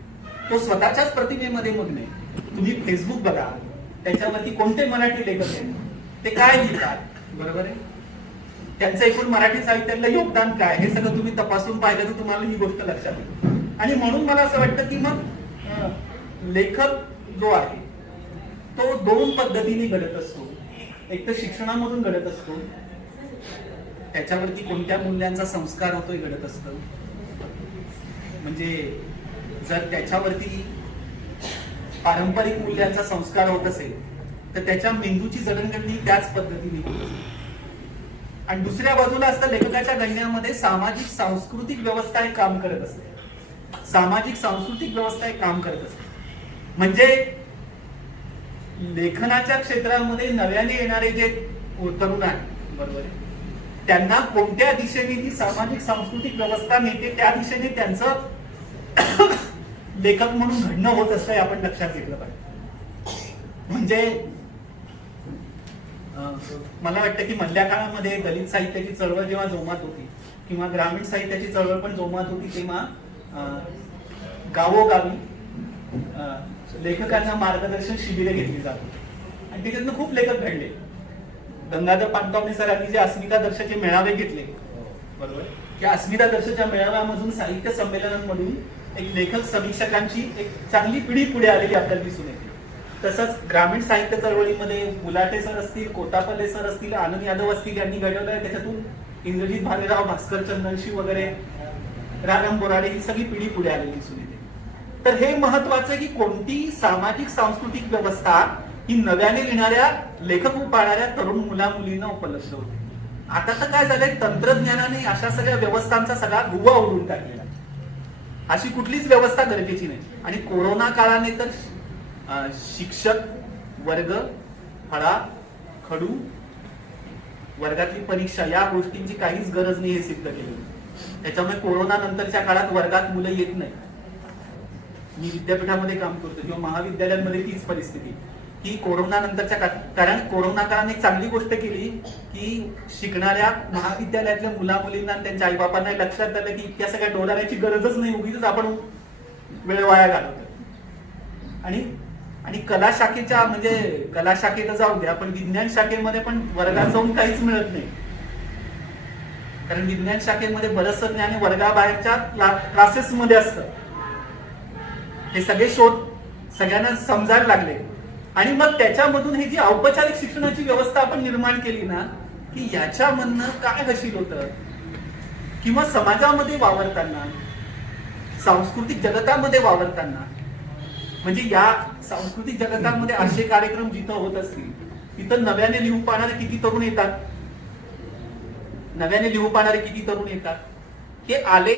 तो स्वतःच्याच प्रतिमेमध्ये मग नाही. तुम्ही फेसबुक बघा, त्याच्यावरती कोणते मराठी लेखक आहेत, ते काय लिहितात, बरोबर आहे, त्यांचं एकूण मराठी साहित्यातलं योगदान काय, हे सगळं तुम्ही तपासून पाहिलं तर तुम्हाला ही गोष्ट लक्षात येईल. आणि म्हणून मला असं वाटतं की मग लेखक जो आहे तो दोन पद्धतीने घडत असतो. एक तर शिक्षणामधून घडत असतो, त्याच्यावरती कोणत्या मूल्यांचा संस्कार होतोय घडत असतं. म्हणजे जर त्याच्यावरती पारंपरिक मूल्यांचा संस्कार होत असेल तर त्याच्या मेंदूची जडणघडणी त्याच पद्धतीने होत असते. आणि दुसऱ्या बाजूला असतं लेखकाच्या गणण्यामध्ये सामाजिक सांस्कृतिक व्यवस्था हे काम करत असते. सामाजिक सांस्कृतिक व्यवस्था हे काम करत असते. म्हणजे लेखनाच्या क्षेत्रामध्ये नव्याने येणारे जे तरुण आहेत, बरोबर आहे, त्यांना कोणत्या दिशेने ती सामाजिक सांस्कृतिक व्यवस्था नेते त्या दिशेने त्यांचं लेखक म्हणून घडणं होत असतं हे आपण लक्षात घेतलं पाहिजे. म्हणजे मला वाटतं की मधल्या काळामध्ये दलित साहित्याची चळवळ जेव्हा जोमात होती किंवा ग्रामीण साहित्याची चळवळ पण जोमात होती, तेव्हा गावोगावी लेखकांना मार्गदर्शन शिबिरे घेतली जात होती, आणि त्याच्यातनं खूप लेखक घडले. गंगाधर पानतावणे सरांनी जे अस्मिता दर्शचे मेळावे घेतले, बरोबर, त्या अस्मिता दर्शच्या मेळाव्यामधून साहित्य संमेलनांमधून एक लेखक समीक्षकांची एक चांगली पिढी पुढे आलेली आपल्याला दिसून येते. तसंच ग्रामीण साहित्य चळवळीमध्ये गुलाटे सर असतील, कोतापल्ले सर असतील, आनंद यादव असतील, यांनी घडवलं आहे. त्याच्यातून इंद्रजित भालेराव, भास्कर चंदनशी वगैरे, राम बोराडे ही सगळी पिढी पुढे आलेली दिसून येते. तर हे महत्वाचं की कोणती सामाजिक सांस्कृतिक व्यवस्था ही नव्याने लिहिणाऱ्या लेखक पाहणाऱ्या तरुण मुला मुलींना उपलब्ध होते. आता तर काय झालंय, तंत्रज्ञानाने अशा सगळ्या व्यवस्थांचा सगळा धुवा उडून टाकलेला. अशी कुठलीच व्यवस्था गरजेची नाही. आणि कोरोना काळाने तर शिक्षक वर्ग, फळा, खडू, वर्गातली परीक्षा या गोष्टींची काहीच गरज नाही हे सिद्ध केलं. त्याच्यामुळे कोरोना नंतरच्या काळात वर्गात मुलं येत नाही. मी विद्यापीठामध्ये काम करतो किंवा महाविद्यालयांमध्ये तीच परिस्थिती की कोरोना नंतरच्या काळात, कारण कोरोना काळाने एक चांगली गोष्ट केली की शिकणाऱ्या महाविद्यालयातल्या मुला मुलींना त्यांच्या आईबापांना लक्षात आलं की इतक्या सगळ्या डोलाऱ्याची गरजच नाही, उगीच आपण वेळ वाया घालवतो. आणि कला शाखेच्या, म्हणजे कला शाखेत जाऊ द्या, पण विज्ञान शाखेमध्ये पण वर्गात जाऊन काहीच मिळत नाही. कारण विज्ञान शाखेमध्ये बरंचसं ज्ञान वर्गाबाहेरच्या क्लासेसमध्ये असतं. हे सगळे शोध सगळ्यांना समजायला लागले. आणि मग त्याच्यामधून ही जी औपचारिक शिक्षणाची व्यवस्था आपण निर्माण केली ना, की याच्यामधनं काय घशील होतं, किंवा समाजामध्ये वावरताना, सांस्कृतिक जगतामध्ये वावरताना, म्हणजे या सांस्कृतिक जगतामध्ये असे कार्यक्रम जिथं होत असतील तिथं नव्याने लिहून पाहणारे किती तरुण येतात. नव्याने लिहू पाहणारे किती तरुण येतात. ते आले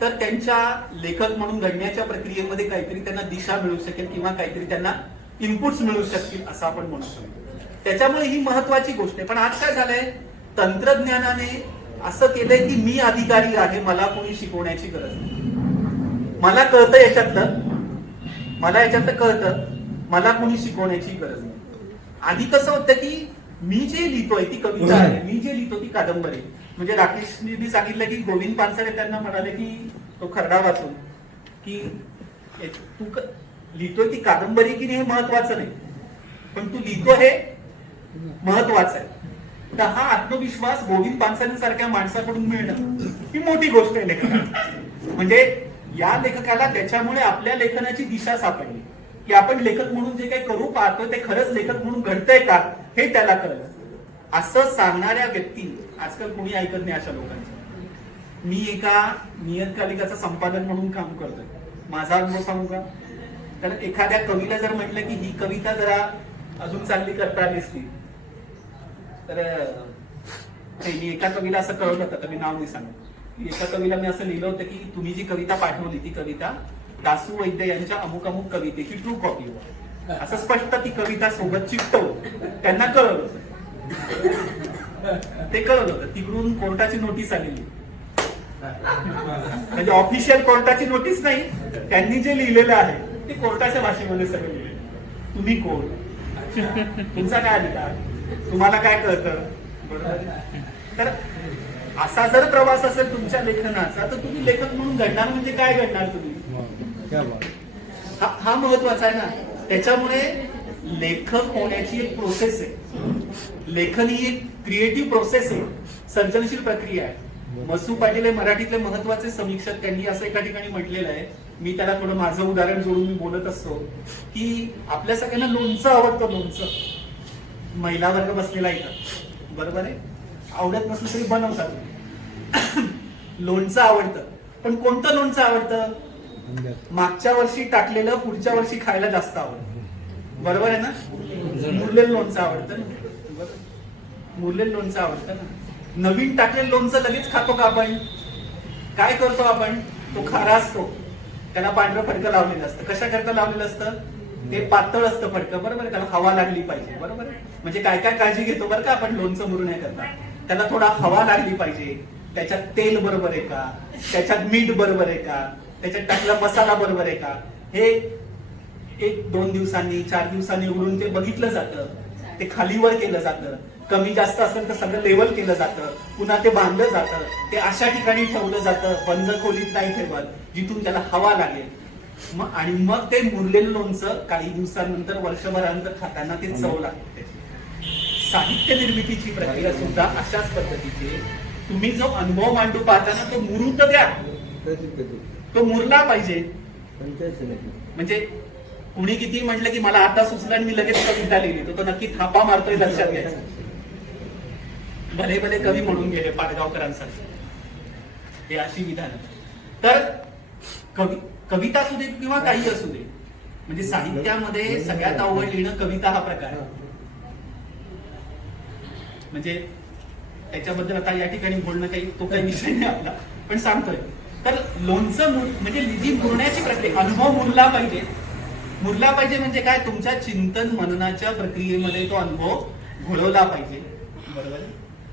तर त्यांच्या लेखक म्हणून घडण्याच्या प्रक्रियेमध्ये काहीतरी त्यांना दिशा मिळू शकेल किंवा काहीतरी त्यांना इनपुट्स मिळू शकतील असं आपण म्हणू शकतो. त्याच्यामुळे ही महत्वाची गोष्ट आहे. पण आज काय झालंय, तंत्रज्ञानाने असं केलंय की मी अधिकारी आहे, मला कोणी शिकवण्याची गरज नाही. मला कळतं याच्यातलं, मला याच्यातलं कळतं, मला कोणी शिकवण्याची गरज नाही. आधी कसं होतं की मी जे लिहितोय ती कविता आहे, मी जे लिहितो ती कादंबरी. म्हणजे राकेशनी सांगितलं की गोविंद पानसरे त्यांना म्हणाले की तो खरडा वाचून की तू लिहितोय ती कादंबरी की नाही हे महत्वाचं नाही, पण तू लिहितो हे महत्वाचं आहे. तर हा आत्मविश्वास गोविंद पानसरेंसारख्या माणसाकडून मिळणं ही मोठी गोष्ट आहे लेखकाला. म्हणजे या लेखकाला त्याच्यामुळे आपल्या लेखनाची दिशा सापडली की आपण लेखक म्हणून जे काही करू पाहतो ते खरंच लेखक म्हणून घडतंय का हे त्याला कळलं. असं सांगणाऱ्या व्यक्ती आजकाल कोणी ऐकत नाही अशा लोकांचं. मी एका नियतकालिकाचं संपादक म्हणून काम करतोय. माझा अनुभव सांगू का, तर एखाद्या कवीला जर म्हटलं की ही कविता जरा अजून चांगली करता आली असती तर मी एका कवीला असं कळवलं होतं, तर मी नाव नाही सांगत. एका कवीला मी असं लिहिलं होतं की तुम्ही जी कविता पाठवली ती कविता दासू वैद्य यांच्या अमुक अमुक कवितेची ट्रू कॉपी हो, असं स्पष्ट ती कविता सोबत चिकटव. त्यांना कळवलं होतं, ते कळवलं होतं. तिकडून कोर्टाची नोटीस आलेली, म्हणजे ऑफिशियल कोर्टाची नोटीस नाही, त्यांनी जे लिहिलेलं आहे ते कोर्टाच्या भाषेमध्ये सगळं लिहिलेलं. तुम्ही कोण, तुमचा काय अधिकार, तुम्हाला काय कळतं, बरोबर. तर असा जर प्रवास असेल तुमच्या लेखनाचा तर तुम्ही लेखक म्हणून घडणार म्हणजे काय घडणार तुम्ही, हा महत्वाचा आहे ना. त्याच्यामुळे लेखक होण्याची एक प्रोसेस आहे. लेखन ही एक क्रिएटिव्ह प्रोसेस आहे, सर्जनशील प्रक्रिया आहे. मसू पाटील हे मराठीतले महत्वाचे समीक्षक, त्यांनी असं एका ठिकाणी म्हटलेलं आहे, मी त्याला थोडं माझं उदाहरण जोडून मी बोलत असतो की आपल्या सगळ्यांना लोणचं आवडतं. लोणचं महिला वर्ग बसलेला इथं, बरोबर आहे, आवडत नसलं तरी बनवतात. लोणचं आवडतं, पण कोणतं लोणचं आवडतं, मागच्या वर्षी टाकलेलं पुढच्या वर्षी खायला जास्त आवडतं, बरोबर आहे ना. मुरलेलं लोणचं आवडतं ना, मुरलेलं लोणचं आवडतं ना. नवीन टाकलेलं लोणचं लगेच खातो का आपण, काय करतो आपण, तो खारा असतो, त्याला पांढरं फडकं लावलेलं असतं. कशा करता लावलेलं असतं, ते पातळ असतं फडकं, बरोबर आहे, त्याला हवा लागली पाहिजे, बरोबर आहे. म्हणजे काय काय काळजी घेतो बरं का आपण लोणचं मुरण्याकरता, त्याला थोडा हवा लागली पाहिजे, त्याच्यात तेल बरोबर आहे का, त्याच्यात मीठ बरोबर आहे का, त्याच्यात टाकला मसाला बरोबर आहे का, हे 1-2 दिवसांनी 4 दिवसांनी उघडून ते बघितलं जातं. ते खालीवर केलं जातं, कमी जास्त असेल तर सगळं लेवल केलं जातं, पुन्हा ते बांधलं जातं, ते अशा ठिकाणी ठेवलं जातं, बंद खोलीत नाही ठेवत जिथून त्याला हवा लागेल. आणि मग ते मुरलेलं लोणचं काही दिवसांनंतर वर्षभरानंतर खाताना ते चव लागते. साहित्य निर्मितीची प्रक्रिया सुद्धा अशाच पद्धतीची. तुम्ही जो अनुभव मांडू पाहताना तो मुरू तर द्या, तो मुरला पाहिजे. म्हणजे कुणी किती म्हटलं की मला आता सुचलं आणि मी लगेच कविता लिहिली, तो नक्की थापा मारतोय लक्षात घ्यायचं. भले भले कवी म्हणून गेले पाटगावकरांसाठी, हे अशी विधान. तर कविता असू दे किंवा काही असू दे, म्हणजे साहित्यामध्ये सगळ्यात अवघड लिहिणं कविता हा प्रकार आहे. म्हणजे त्याच्याबद्दल आता या ठिकाणी बोलणं तो काही विषय नाही आपला, पण सांगतोय. तर लोणचं म्हणजे जी मुरण्याची प्रक्रिया, अनुभव मुरला पाहिजे. मुरला पाहिजे म्हणजे काय, तुमच्या चिंतन मननाच्या प्रक्रियेमध्ये तो अनुभव घोळवला पाहिजे, बरोबर.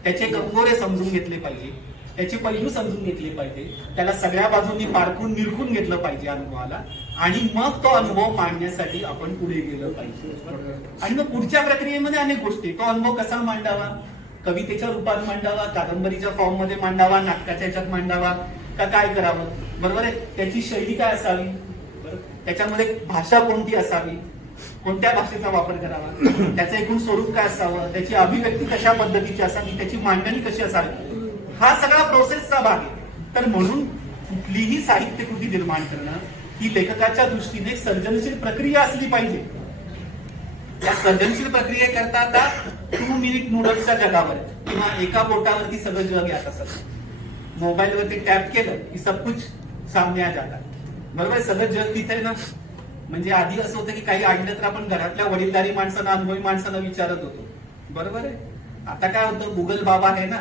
त्याचे कंगोरे समजून घेतले पाहिजे, त्याचे पैलू समजून घेतले पाहिजे, त्याला सगळ्या बाजूंनी पारखून निरखून घेतलं पाहिजे अनुभवाला, आणि मग तो अनुभव मांडण्यासाठी आपण पुढे गेलं पाहिजे. आणि मग पुढच्या प्रक्रियेमध्ये अनेक गोष्टी, तो अनुभव कसा मांडावा, कवितेच्या रूपात मांडावा, कादंबरीच्या फॉर्म मध्ये मांडावा, नाटकाच्या ह्याच्यात मांडावा, का काय करावं, बरोबर आहे. त्याची शैली काय असावी, त्याच्यामध्ये भाषा कोणती असावी, कोणत्या भाषेचा वापर करावा, त्याचं एकूण स्वरूप काय असावं, त्याची अभिव्यक्ती कशा पद्धतीची असावी, त्याची मांडणी कशी असावी, हा सगळा प्रोसेसचा भाग आहे. तर म्हणून कुठलीही साहित्य कृती निर्माण करणं ही लेखकाच्या दृष्टीने सर्जनशील प्रक्रिया असली पाहिजे. या सर्जनशील प्रक्रियेकरता आता 2 मिनिट नूडल्सच्या जगावर किंवा एका बोटावरती सगळं जग यात असत. मोबाईलवरती टॅप केलं की सब कुछ सामने आ जातात, बरोबर. सगळं जग तिथे ना. म्हणजे आधी असं होतं की काही आणलं तर आपण घरातल्या वडीलधारी माणसांना, अनुभवी माणसांना विचारत होतो, बरोबर आहे. आता काय होतं, गुगल बाबा आहे ना,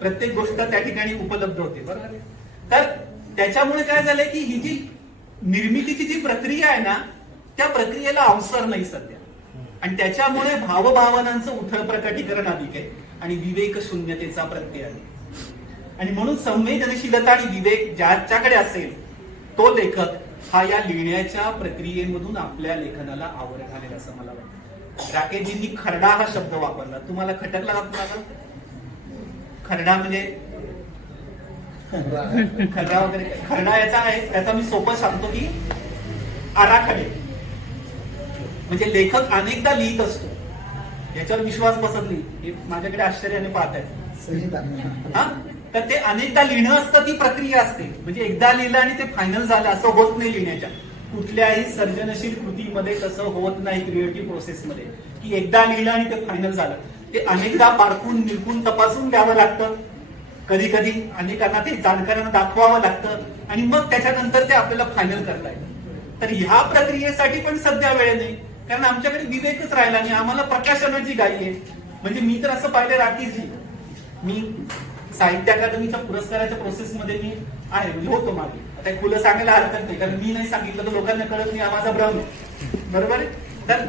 प्रत्येक गोष्ट त्या ठिकाणी उपलब्ध होते, बरोबर. तर त्याच्यामुळे काय झालंय की ही जी निर्मितीची जी प्रक्रिया आहे ना, त्या प्रक्रियेला अवसर नाही सध्या, आणि त्याच्यामुळे भावभावनांचं उथळ प्रकटीकरण अधिक आहे आणि विवेक शून्यतेचा प्रत्यय आहे. आणि म्हणून संवेदनशीलता आणि विवेक ज्याच्याकडे असेल तो लेखक हा या लिहिण्याच्या प्रक्रियेमधून आपल्या लेखनाला आवड घालेल असं मला वाटतं. राकेशजींनी खरडा हा शब्द वापरला, तुम्हाला खटकला का? खरडा म्हणजे खरडा वगैरे, खरडा याचा आहे, त्याचा मी सोपं सांगतो की आराखडे. म्हणजे लेखक अनेकदा लिहित असतो, याच्यावर विश्वास बसत नाही, हे माझ्याकडे आश्चर्याने पाहत आहेत. हा, तर ते अनेकदा लिहिणं असतं, ती प्रक्रिया असते. म्हणजे एकदा लिहिलं आणि ते फायनल झालं असं होत नाही लिहिण्याच्या कुठल्याही सर्जनशील कृतीमध्ये. तसं होत नाही क्रिएटिव्ह प्रोसेसमध्ये की एकदा लिहिलं आणि ते फायनल झालं. ते अनेकदा पारखून निरखून तपासून द्यावं लागतं. कधी कधी अनेकांना ते जाणकारांना दाखवावं लागतं आणि मग त्याच्यानंतर ते आपल्याला फायनल करता येतं. तर ह्या प्रक्रियेसाठी पण सध्या वेळ नाही, कारण आमच्याकडे विवेकच राहिला नाही. आम्हाला प्रकाशनाची घाई आहे. म्हणजे मी तर असं पाहिलं, राकेशजी, मी साहित्य अकादमीच्या पुरस्काराच्या प्रोसेसमध्ये मी आहे, म्हणजे होतो मागे. आता खुलं सांगायला हरकत नाही, कारण मी नाही सांगितलं तर लोकांना कळत नाही, हा माझा भ्रम आहे, बरोबर आहे. तर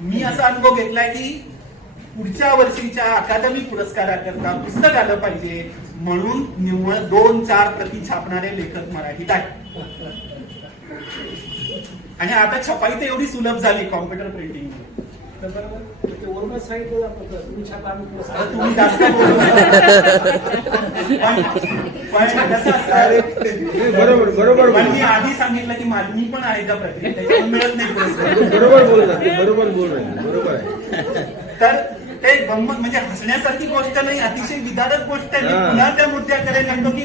मी असा अनुभव घेतलाय की पुढच्या वर्षीच्या अकादमी पुरस्काराकरता पुस्तक आलं पाहिजे म्हणून निव्वळ 2-4 प्रती छापणारे लेखक मराठीत आहेत. आणि आता छपाई तर एवढी सुलभ झाली कॉम्प्युटर प्रिंटिंग, तर बरोबर तुम्ही जास्त बरोबर. पण मी आधी सांगितलं की मी पण आहे त्या प्रक्रियेत, त्याच्यामुळे मिळत नाही पुरस्कार. बरोबर बोल रहे. तर ते गंमत म्हणजे हसण्यासारखी गोष्ट नाही, अतिशय विदारक गोष्ट आहे. पुन्हा त्या मुद्द्याकडे म्हणतो की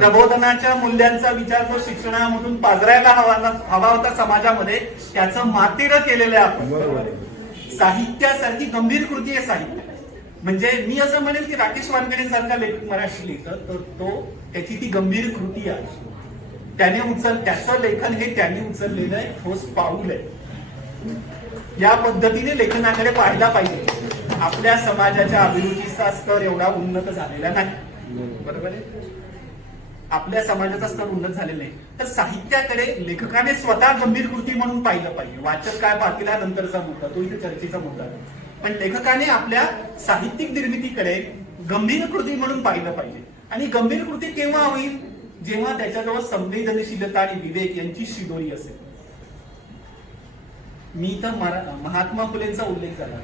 प्रबोधनाच्या मूल्यांचा विचार जो शिक्षणामधून पाजरायला हवा होता समाजामध्ये, त्याचं मातेरं केलेलं आहे आपण. साहित्यासारखी गंभीर कृती आहे साहित्य. म्हणजे मी असं म्हणेल की राकेश वानखेडेंसारखा लेखक मराठी लिहितं तर तो त्याची ती गंभीर कृती आहे. त्याचं लेखन हे त्यांनी उचललेलं आहे, ठोस पाऊल आहे. या पद्धतीने लेखनाकडे पाहायला पाहिजे. आपल्या समाजाच्या अभिरुचीचा स्तर एवढा उन्नत झालेला नाही, बरोबर आहे. आपल्या समाजाचा स्तर उन्नत झालेला नाही, तर साहित्याकडे लेखकाने स्वतः गंभीर कृती म्हणून पाहिलं पाहिजे. वाचक काय पाहतील हा नंतरचा मुद्दा, तो इथे चर्चेचा मुद्दा आहे. पण लेखकाने आपल्या साहित्यिक निर्मितीकडे गंभीर कृती म्हणून पाहिलं पाहिजे. आणि गंभीर कृती केव्हा होईल, जेव्हा त्याच्याजवळ संवेदनशीलता आणि विवेक यांची शिदोरी असेल. मी तर महात्मा फुलेंचा उल्लेख झाला,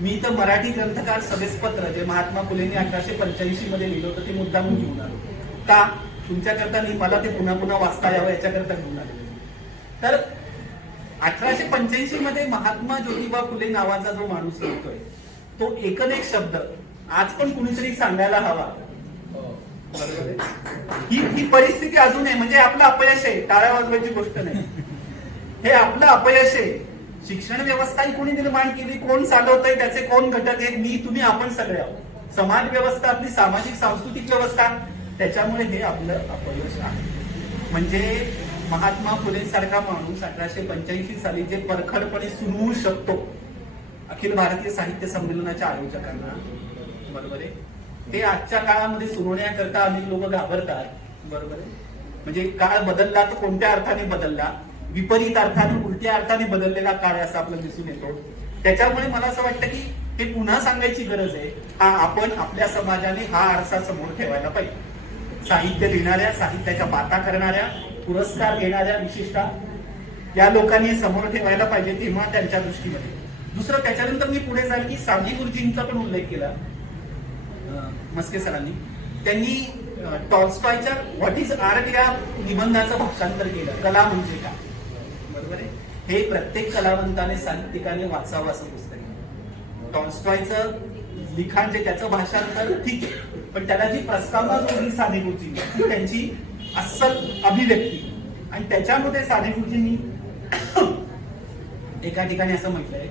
मी तर मराठी ग्रंथकार सभेसपत्र जे महात्मा फुलेंनी 1885 मध्ये लिहिलं होतं ते मुद्दाम घेऊन आलो. का? तुमच्याकरता नाही, मला ते पुन्हा पुन्हा वाचता यावं याच्याकरता घेऊन आले. तर 1885 मध्ये महात्मा ज्योतिबा फुले नावाचा जो माणूस लिहितोय तो एकन शब्द आज पण कुणीतरी सांगायला हवा. ही परिस्थिती अजून आहे. म्हणजे आपलं अपयश आहे, टाळ्या वाजवायची गोष्ट नाही, हे आपलं अपयश आहे. शिक्षण व्यवस्था ही कोणी निर्माण केली, कोण चालवतंय, त्याचे कोण घटक आहेत, मी तुम्ही आपण सगळे आहोत. समाज व्यवस्था, आपली सामाजिक सांस्कृतिक व्यवस्था, त्याच्यामुळे हे आपलं अपयश आहे. म्हणजे महात्मा फुलेंसारखा माणूस 1885 साली जे परखडपणे सुनवू शकतो अखिल भारतीय साहित्य संमेलनाच्या आयोजकांना, बरोबर आहे, ते आजच्या काळामध्ये सुनवण्याकरता अनेक लोक घाबरतात, बरोबर आहे. म्हणजे काळ बदलला तर कोणत्या अर्थाने बदलला, विपरीत अर्थाने, उलट्या अर्थाने बदललेला काळ आहे असं आपल्याला दिसून येतो. त्याच्यामुळे मला असं वाटतं की हे पुन्हा सांगायची गरज आहे. आपण आपल्या समाजाने हा आरसा समोर ठेवायला पाहिजे. साहित्य लिहिणाऱ्या, साहित्याच्या बाता करणाऱ्या, पुरस्कार घेणाऱ्या विशेषतः या लोकांनी समोर ठेवायला पाहिजे, तेव्हा त्यांच्या दृष्टीमध्ये. दुसरं, त्याच्यानंतर मी पुढे जाईल की साने गुरुजींचा पण उल्लेख केला मस्के सरांनी. त्यांनी टॉल्स्टॉयच्या व्हॉट इज आर्ट या निबंधाचं भाषांतर केलं, कला म्हणजे काय, बरोबर आहे. हे प्रत्येक कलावंताने, साहित्यिकाने वाचावं असं पुस्तक आहे. टॉल्स्टॉयचं लिखाण जे त्याचं भाषांतर ठीक आहे, पण त्याला जी प्रस्तावना जोडली साने गुरुजींनी ती त्यांची अस्सल अभिव्यक्ती. आणि त्याच्यामध्ये साने गुरुजींनी एका ठिकाणी असं म्हटलंय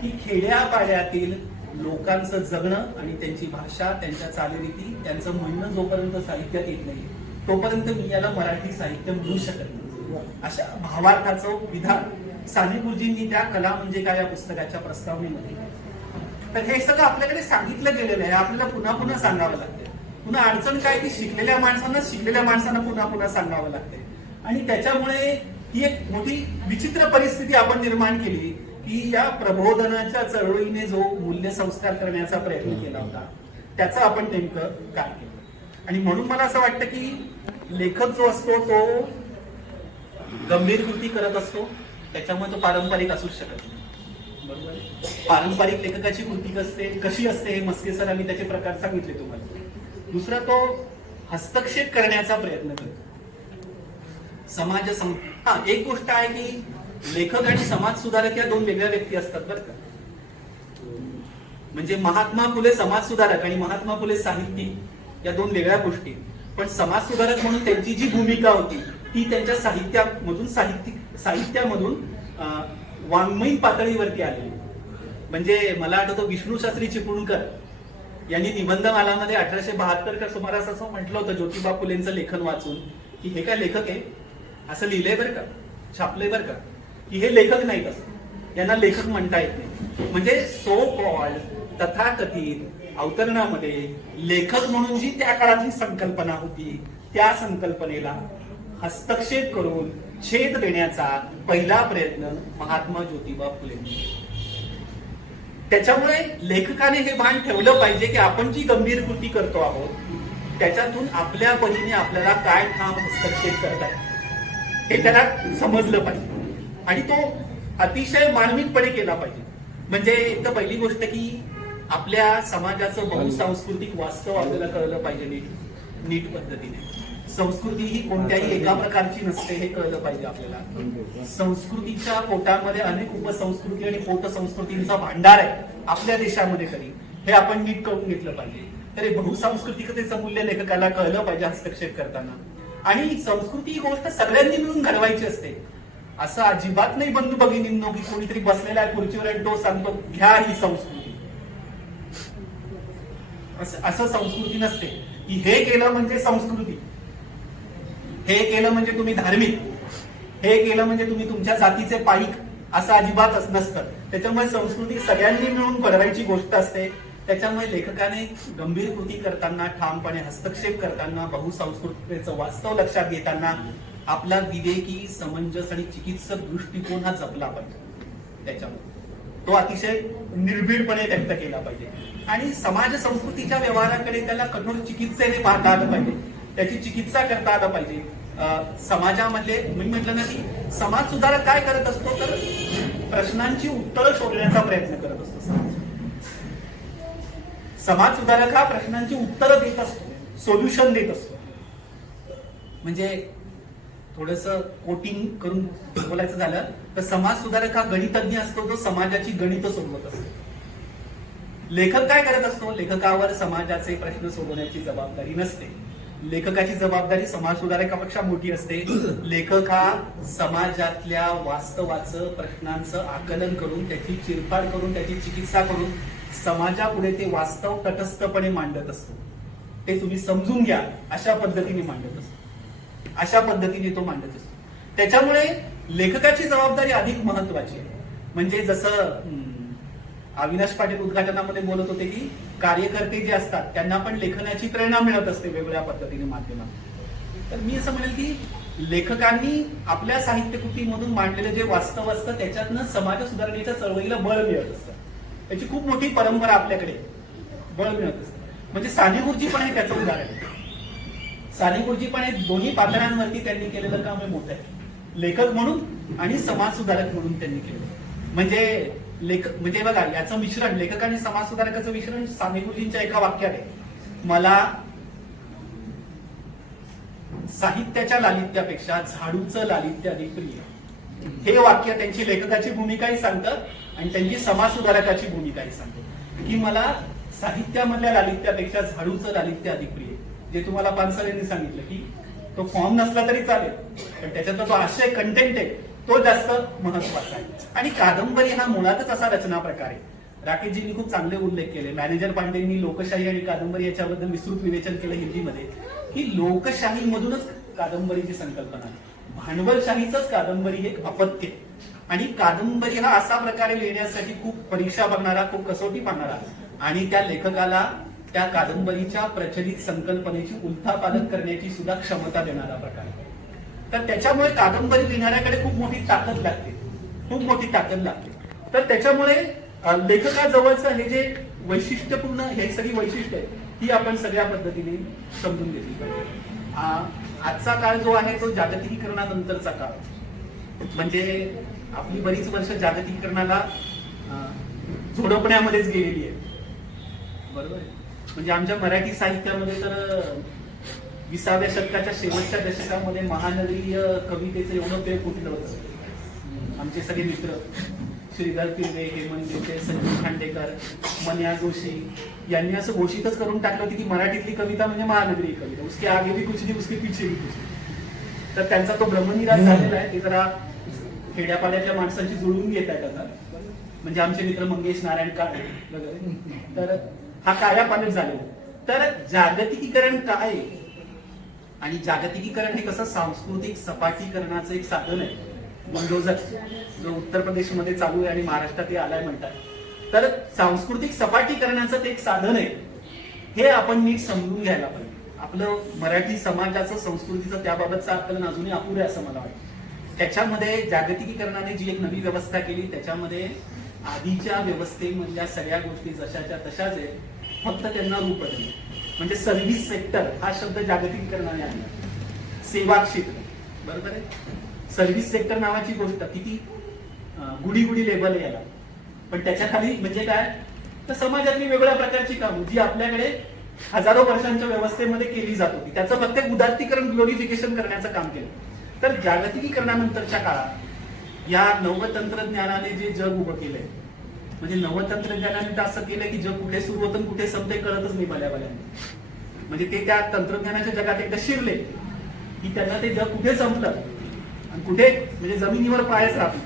की खेड्यापाड्यातील लोकांचं जगणं आणि त्यांची भाषा, त्यांच्या चालीरीती, त्यांचं म्हणणं जोपर्यंत साहित्यात येत नाही तोपर्यंत मी याला मराठी साहित्य म्हणू शकत नाही. अशा भावार्थाचं विधान साने गुरुजींनी त्या कला म्हणजे काय या पुस्तकाच्या प्रस्तावनेमध्ये तर हे सगळं आपल्याकडे सांगितलं गेलेलं आहे, आपल्याला पुन्हा पुन्हा सांगावं लागतं. पुन्हा अडचण काय की शिकलेल्या माणसांना पुन्हा पुन्हा सांगावं लागते. आणि त्याच्यामुळे ही एक मोठी विचित्र परिस्थिती आपण निर्माण केली की या प्रबोधनाच्या चळवळीने जो मूल्य संस्कार करण्याचा प्रयत्न केला होता त्याचं आपण नेमकं काय केलं. आणि म्हणून मला असं वाटतं की लेखक जो असतो तो गंभीर कृती करत असतो, त्याच्यामुळे तो पारंपरिक असूच शकत नाही. बरोबर. पारंपरिक लेखकाची कृती कशी असते हे मस्के सरांनी त्याचे प्रकार सांगितले तुम्हाला. दुसरा, तो हस्तक्षेप करण्याचा प्रयत्न करतो. एक गोष्ट आहे की लेखक आणि समाज सुधारक या दोन वेगळ्या व्यक्ती असतात बरं का. म्हणजे महात्मा फुले समाज सुधारक आणि महात्मा फुले साहित्यिक या दोन वेगळ्या गोष्टी. पण समाज सुधारक म्हणून त्यांची जी भूमिका होती ती त्यांच्या साहित्यामधून वाङ्मयीन पातळीवरती आलेली. म्हणजे मला आठवतं विष्णू शास्त्री चिपळूणकर यांनी निबंधमालामध्ये 1872 का सुमारास असं म्हटलं होतं ज्योतिबा फुलेंचं लेखन वाचून की हे काय लेखक आहे असं लिहिलंय बरं का, छापलंय बरं का, की हे लेखक नाहीत असं, यांना लेखक म्हणता येत नाही. म्हणजे सो कॉल्ड तथाकथित अवतरणामध्ये लेखक म्हणून जी त्या काळातली संकल्पना होती त्या संकल्पनेला हस्तक्षेप करून छेद देण्याचा पहिला प्रयत्न महात्मा ज्योतिबा फुलेंनी. त्याच्यामुळे लेखकाने हे भान ठेवलं पाहिजे की आपण जी गंभीर कृती करतो आहोत त्याच्यातून आपल्या परीने आपल्याला काय ठाम हस्तक्षेप करताय हे त्याला समजलं पाहिजे आणि तो अतिशय मानवीपणे केला पाहिजे. म्हणजे एक तर पहिली गोष्ट की आपल्या समाजाचं बहुसांस्कृतिक वास्तव आपल्याला कळलं पाहिजे नीट पद्धतीने. संस्कृती ही कोणत्याही एका प्रकारची नसते हे कळलं पाहिजे आपल्याला. संस्कृतीच्या पोटामध्ये अनेक उपसंस्कृती आणि पोटसंस्कृतींचा भांडार आहे आपल्या देशामध्ये तरी, हे आपण नीट कळून घेतलं पाहिजे. तर हे बहुसांस्कृतिकतेचं मूल्य लेखकाला कळलं पाहिजे हस्तक्षेप करताना. आणि संस्कृती ही गोष्ट सगळ्यांनी मिळून घडवायची असते. असं अजिबात नाही बंधू भगिनींनो की कोणीतरी बसलेला आहे खुर्चीवर आणि तो सांगतो घ्या ही संस्कृती. असं संस्कृती नसते की हे केलं म्हणजे संस्कृती, हे केलं म्हणजे तुम्ही धार्मिक, हे केलं म्हणजे तुम्ही तुमच्या जातीचे पाईक, असं अजिबातच नसतं. त्याच्यामुळे संस्कृती सगळ्यांनी मिळून घडवायची गोष्ट असते. त्याच्यामुळे लेखकाने गंभीर कृती करताना ठामपणे हस्तक्षेप करताना बहुसांस्कृतिकतेचं वास्तव लक्षात घेताना आपला विवेकी समंजस आणि चिकित्सक दृष्टिकोन हा जपला पाहिजे. त्याच्यामुळे तो अतिशय निर्भीडपणे व्यक्त केला पाहिजे. आणि समाज संस्कृतीच्या व्यवहाराकडे त्याला कठोर चिकित्सेने पाहता आलं पाहिजे, त्याची चिकित्सा करता आलं पाहिजे. समाजामध्ये मी म्हटलं ना की समाज सुधारक काय करत असतो तर प्रश्नांची उत्तरं शोधण्याचा प्रयत्न करत असतो. समाज सुधारक हा प्रश्नांची उत्तरं देत असतो, सोल्युशन देत असतो. म्हणजे थोडस कोटिंग करून बोलायचं झालं तर समाज सुधारक हा गणितज्ञ असतो जो समाजाची गणित सोडवत असतो. लेखक काय करत असतो, लेखकावर समाजाचे प्रश्न सोडवण्याची जबाबदारी नसते. लेखकाची जबाबदारी समाज सुधारकापेक्षा मोठी असते. लेखक हा समाजातल्या वास्तवाचं प्रश्नांचं आकलन करून त्याची चिरफाड करून त्याची चिकित्सा करून समाजापुढे ते वास्तव तटस्थपणे मांडत असतो. ते तुम्ही समजून घ्या अशा पद्धतीने मांडत असतो, अशा पद्धतीने तो मांडत असतो. त्याच्यामुळे लेखकाची जबाबदारी अधिक महत्वाची आहे. म्हणजे जसं अविनाश पाटील उद्घाटनामध्ये बोलत होते की कार्यकर्ते जे असतात त्यांना पण लेखनाची प्रेरणा मिळत असते वेगवेगळ्या पद्धतीने माध्यमात. तर मी असं म्हणेल की लेखकांनी आपल्या साहित्यकृतीमधून मांडलेले जे वास्तव असतं त्याच्यातनं समाज सुधारणेच्या चळवळीला बळ मिळत असतं. त्याची खूप मोठी परंपरा आपल्याकडे बळ मिळत असतं. म्हणजे साने गुरुजी पण आहे त्याचं उदाहरण. साने गुरुजी पण आहे, दोन्ही पातळ्यांवरती त्यांनी केलेलं काम हे मोठं आहे. लेखक म्हणून आणि समाज सुधारक म्हणून त्यांनी केलं. म्हणजे बघा याचं मिश्रण, लेखक आणि समाज सुधारकाचं मिश्रण साने गुरुजींच्या एका वाक्यात आहे, मला साहित्याच्या लालित्यापेक्षा झाडूचं लालित्य अधिक प्रिय. हे वाक्य त्यांची लेखकाची भूमिकाही सांगतं आणि त्यांची समाज सुधारकाची भूमिकाही सांगते की मला साहित्यामधल्या लालित्यापेक्षा झाडूचं लालित्य अधिक प्रिय. जे तुम्हाला पानसरेंनी सांगितलं की तो फॉर्म नसला तरी चालेल पण त्याच्यातला जो आशय कंटेंट आहे तो जास्त महत्वाचा आहे. आणि कादंबरी हा मुळातच असा रचना प्रकार आहे. राकेशजींनी खूप चांगले उल्लेख केले, मॅनेजर पांडेंनी लोकशाही आणि कादंबरी याच्याबद्दल विस्तृत विवेचन केलं हिंदीमध्ये की लोकशाही मधूनच कादंबरीची संकल्पना आहे. भांडवलशाहीच कादंबरी हे अपत्य. आणि कादंबरी हा असा प्रकारे लिहिण्यासाठी खूप परीक्षा बघणारा, खूप कसोटी पाहणारा आणि त्या लेखकाला त्या कादंबरीच्या प्रचलित संकल्पनेची उलथापालट करण्याची सुद्धा क्षमता देणारा प्रकार आहे. तर त्याच्यामुळे कादंबरी लिहिणाऱ्याकडे खूप मोठी ताकद लागते, खूप मोठी ताकद लागते. तर त्याच्यामुळे लेखकाजवळचं हे जे वैशिष्ट्यपूर्ण, हे सगळी वैशिष्ट्य आहे ही आपण सगळ्या पद्धतीने समजून घेतली पाहिजे. आजचा काळ जो आहे तो जागतिकीकरणानंतरचा काळ, म्हणजे आपली बरीच वर्ष जागतिकीकरणाला झोडपण्यामध्येच गेलेली आहे, बरोबर आहे. म्हणजे आमच्या मराठी साहित्यामध्ये तर 20व्या शतकाच्या शेवटच्या दशकामध्ये महानगरीय कवितेचं एवढं पेय फुटलं होतं. आमचे सगळे मित्र श्रीधर पिर्वे, हेमंत देसाई, संजीव खांडेकर, मन्या जोशी यांनी असं घोषितच करून टाकलं होतं की मराठीतली कविता म्हणजे महानगरी कविता, उसके आगे भी कुछ नहीं, उसके पीछे भी कुछ नहीं. तर त्यांचा तो ब्रह्मनिराश झालेला आहे. ते जरा खेड्यापाड्यातल्या माणसांची जुळवून घेत आहेत आता, म्हणजे आमचे मित्र मंगेश नारायण काळे वगैरे. तर हा काळ्या पालट झालेला. तर जागतिकीकरण काय आणि जागतिकीकरण हे कसं सांस्कृतिक सपाटीकरणाचं एक साधन आहे, बुलडोझर जो उत्तर प्रदेशमध्ये चालू आहे आणि महाराष्ट्रात आलाय म्हणतात. तर सांस्कृतिक सपाटीकरणाचं ते एक साधन आहे, हे आपण नीट समजून घ्यायला पाहिजे. आपलं मराठी समाजाचं, संस्कृतीचं त्याबाबतचं आकलन अजूनही अपुरे असं मला वाटतं. त्याच्यामध्ये जागतिकीकरणाने जी एक नवी व्यवस्था केली, त्याच्यामध्ये आधीच्या व्यवस्थेमधल्या सगळ्या गोष्टी जशाच्या तशाच आहेत, फक्त त्यांना रूप बदलले. म्हणजे सर्व्हिस सेक्टर हा शब्द जागतिकीकरणाने आणला, सेवा क्षेत्र, बरोबर आहे. सर्व्हिस सेक्टर नावाची गोष्ट किती गुढी गुढी लेबल आहे याला, पण त्याच्या खाली म्हणजे काय, तर समाजातली वेगवेगळ्या प्रकारची कामं जी आपल्याकडे हजारो वर्षांच्या व्यवस्थेमध्ये केली जात होती, त्याचं फक्त उदात्तीकरण, ग्लोरिफिकेशन करण्याचं काम केलं. तर जागतिकीकरणानंतरच्या काळात या नवतंत्रज्ञानाने जे जग उभं केलंय, म्हणजे नवतंत्रज्ञानाने तर असं केलंय की जग कुठे सुरू होतं कुठे संपतंय कळतच नाही भल्याभल्यांनी. म्हणजे ते त्या तंत्रज्ञानाच्या जगात एकदा शिरले की त्यांना ते जग कुठे संपलं आणि कुठे म्हणजे जमिनीवर पायच राहतो.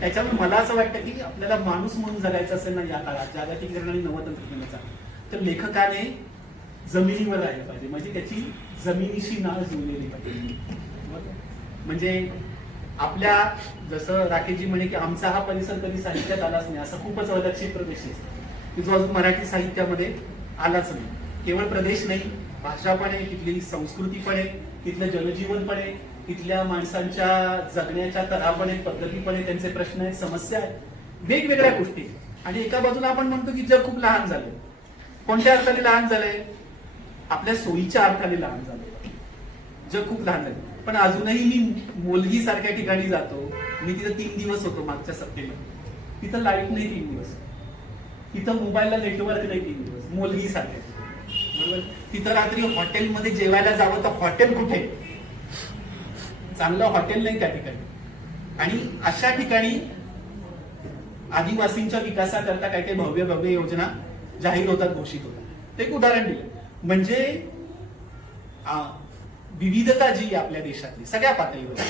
त्याच्यामुळे मला असं वाटतं की आपल्याला माणूस म्हणून जगायचं असेल ना या काळात जागतिकीकरण आणि नवतंत्रज्ञानाचा, तर लेखकाने जमिनीवर राहिलं पाहिजे, म्हणजे त्याची जमिनीशी नाळ जुळलेली पाहिजे. म्हणजे आपल्या जसं राकेशजी म्हणे की आमचा हा परिसर कधी साहित्यात आलाच नाही, असा खूपच अलक्षित प्रदेश आहे की जो अजून मराठी साहित्यामध्ये आलाच नाही. केवळ प्रदेश नाही, भाषा पण आहे, तिथली संस्कृती पण आहे, तिथलं जनजीवन पण आहे, तिथल्या माणसांच्या जगण्याच्या तऱ्हा पण आहेत, पद्धती पण आहे, त्यांचे प्रश्न आहेत, समस्या आहेत, वेगवेगळ्या गोष्टी. आणि एका बाजूला आपण म्हणतो की जग खूप लहान झालंय. कोणत्या अर्थाने लहान झालंय? आपल्या सोयीच्या अर्थाने लहान झालंय. जग खूप लहान झालं. पण अजूनही मी मोलगी सारख्या ठिकाणी जातो, मी तिथं 3 दिवस होतो मागच्या सप्टेंबर. तिथं लाईट नाही 3 दिवस, तिथं मोबाईलला नेटवर्क नाही 3 दिवस, मोलगी सारख्या, बरोबर. तिथं रात्री हॉटेलमध्ये जेवायला जावं तर हॉटेल कुठे, चांगलं हॉटेल नाही त्या ठिकाणी. आणि अशा ठिकाणी आदिवासींच्या विकासाकरता काही काही भव्य भव्य योजना जाहीर होतात, घोषित होतात. एक उदाहरण दिलं म्हणजे विविधता जी आपल्या देशातली सगळ्या पातळीवर,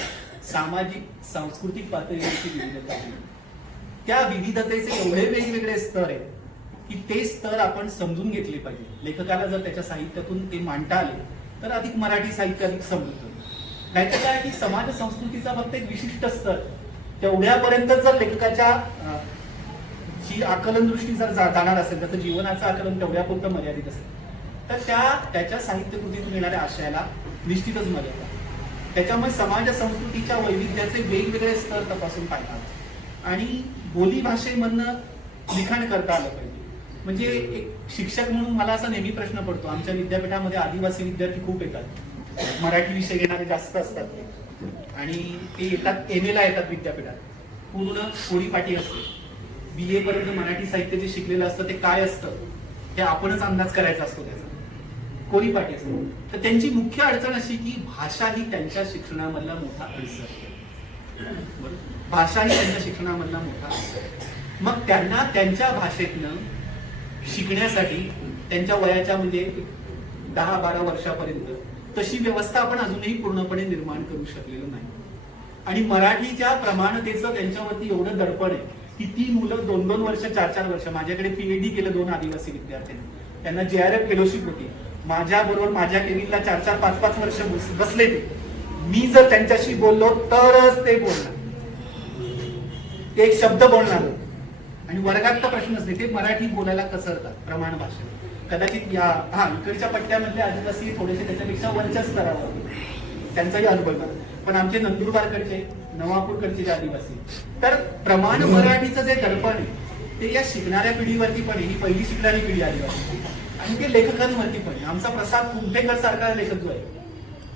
सामाजिक सांस्कृतिक पातळीवरची विविधता, त्या विविधतेचे एवढे वेगवेगळे स्तर आहेत की ते स्तर आपण समजून घेतले पाहिजे. लेखकाला जर त्याच्या साहित्यातून ते मांडता आले तर अधिक मराठी साहित्य अधिक समृद्ध. नाहीतर काय की समाज संस्कृतीचा फक्त एक विशिष्ट स्तर, तेवढ्यापर्यंत जर लेखकाच्या जी आकलन दृष्टी जर जाणार असेल, त्याचं जीवनाचं आकलन तेवढ्यापुरतं मर्यादित असेल, तर त्याच्या साहित्य कृतीतून येणाऱ्या आशयाला निश्चितच मर्यादा. त्याच्यामुळे समाज संस्कृतीच्या वैविध्याचे वेगवेगळे स्तर तपासून पाहिजे आणि बोली भाषेमधनं लिखाण करता आलं पाहिजे. म्हणजे एक शिक्षक म्हणून मला असा नेहमी प्रश्न पडतो, आमच्या विद्यापीठामध्ये आदिवासी विद्यार्थी खूप येतात, मराठी विषय घेणारे जास्त असतात आणि ते येतात MA ला येतात विद्यापीठात, पूर्ण कोडीपाटी असते. BA पर्यंत मराठी साहित्य जे शिकलेलं असतं ते काय असतं हे आपणच अंदाज करायचा असतो, त्याचा कोरीपाटी असतो. तर त्यांची मुख्य अडचण अशी की भाषा ही त्यांच्या शिक्षणामधला मोठा अडसर, भाषा ही त्यांच्या शिक्षणामधला मोठा अडसर. मग त्यांना त्यांच्या भाषेतनं शिकण्यासाठी त्यांच्या वयाच्या म्हणजे 10-12 वर्षापर्यंत तशी व्यवस्था आपण अजूनही पूर्णपणे निर्माण करू शकलेलो नाही. आणि मराठीच्या प्रमाणतेचं त्यांच्यावरती एवढं दडपण आहे की ती मुलं 2-2 वर्ष 4-4 वर्ष, माझ्याकडे PhD केलं 2 आदिवासी विद्यार्थ्यांनी, त्यांना JRF फेलोशिप होती, माझ्या बरोबर माझ्या केबिनला 4-4, 5-5 वर्ष बसले ते. मी जर त्यांच्याशी बोललो तरच ते बोलणार, ते एक शब्द बोलणार आणि वर्गात तर प्रश्नच नाही, ते मराठी बोलायला कसरतात प्रमाण भाषेत. कदाचित इकडच्या पट्ट्यामधले आदिवासी थोडेसे त्याच्यापेक्षा वरच्या स्तरावर, त्यांचाही अनुभव. पण आमचे नंदुरबारकडचे, नवापूरकडचे जे आदिवासी, तर प्रमाण मराठीचं जे दडपण आहे ते या शिकणाऱ्या पिढीवरती पण आहे. ही पहिली शिकणारी पिढी आदिवासी, आणि ते लेखकांवरती पण आहे. आमचा प्रसाद कुंभेकर सारखा लेखक जो आहे,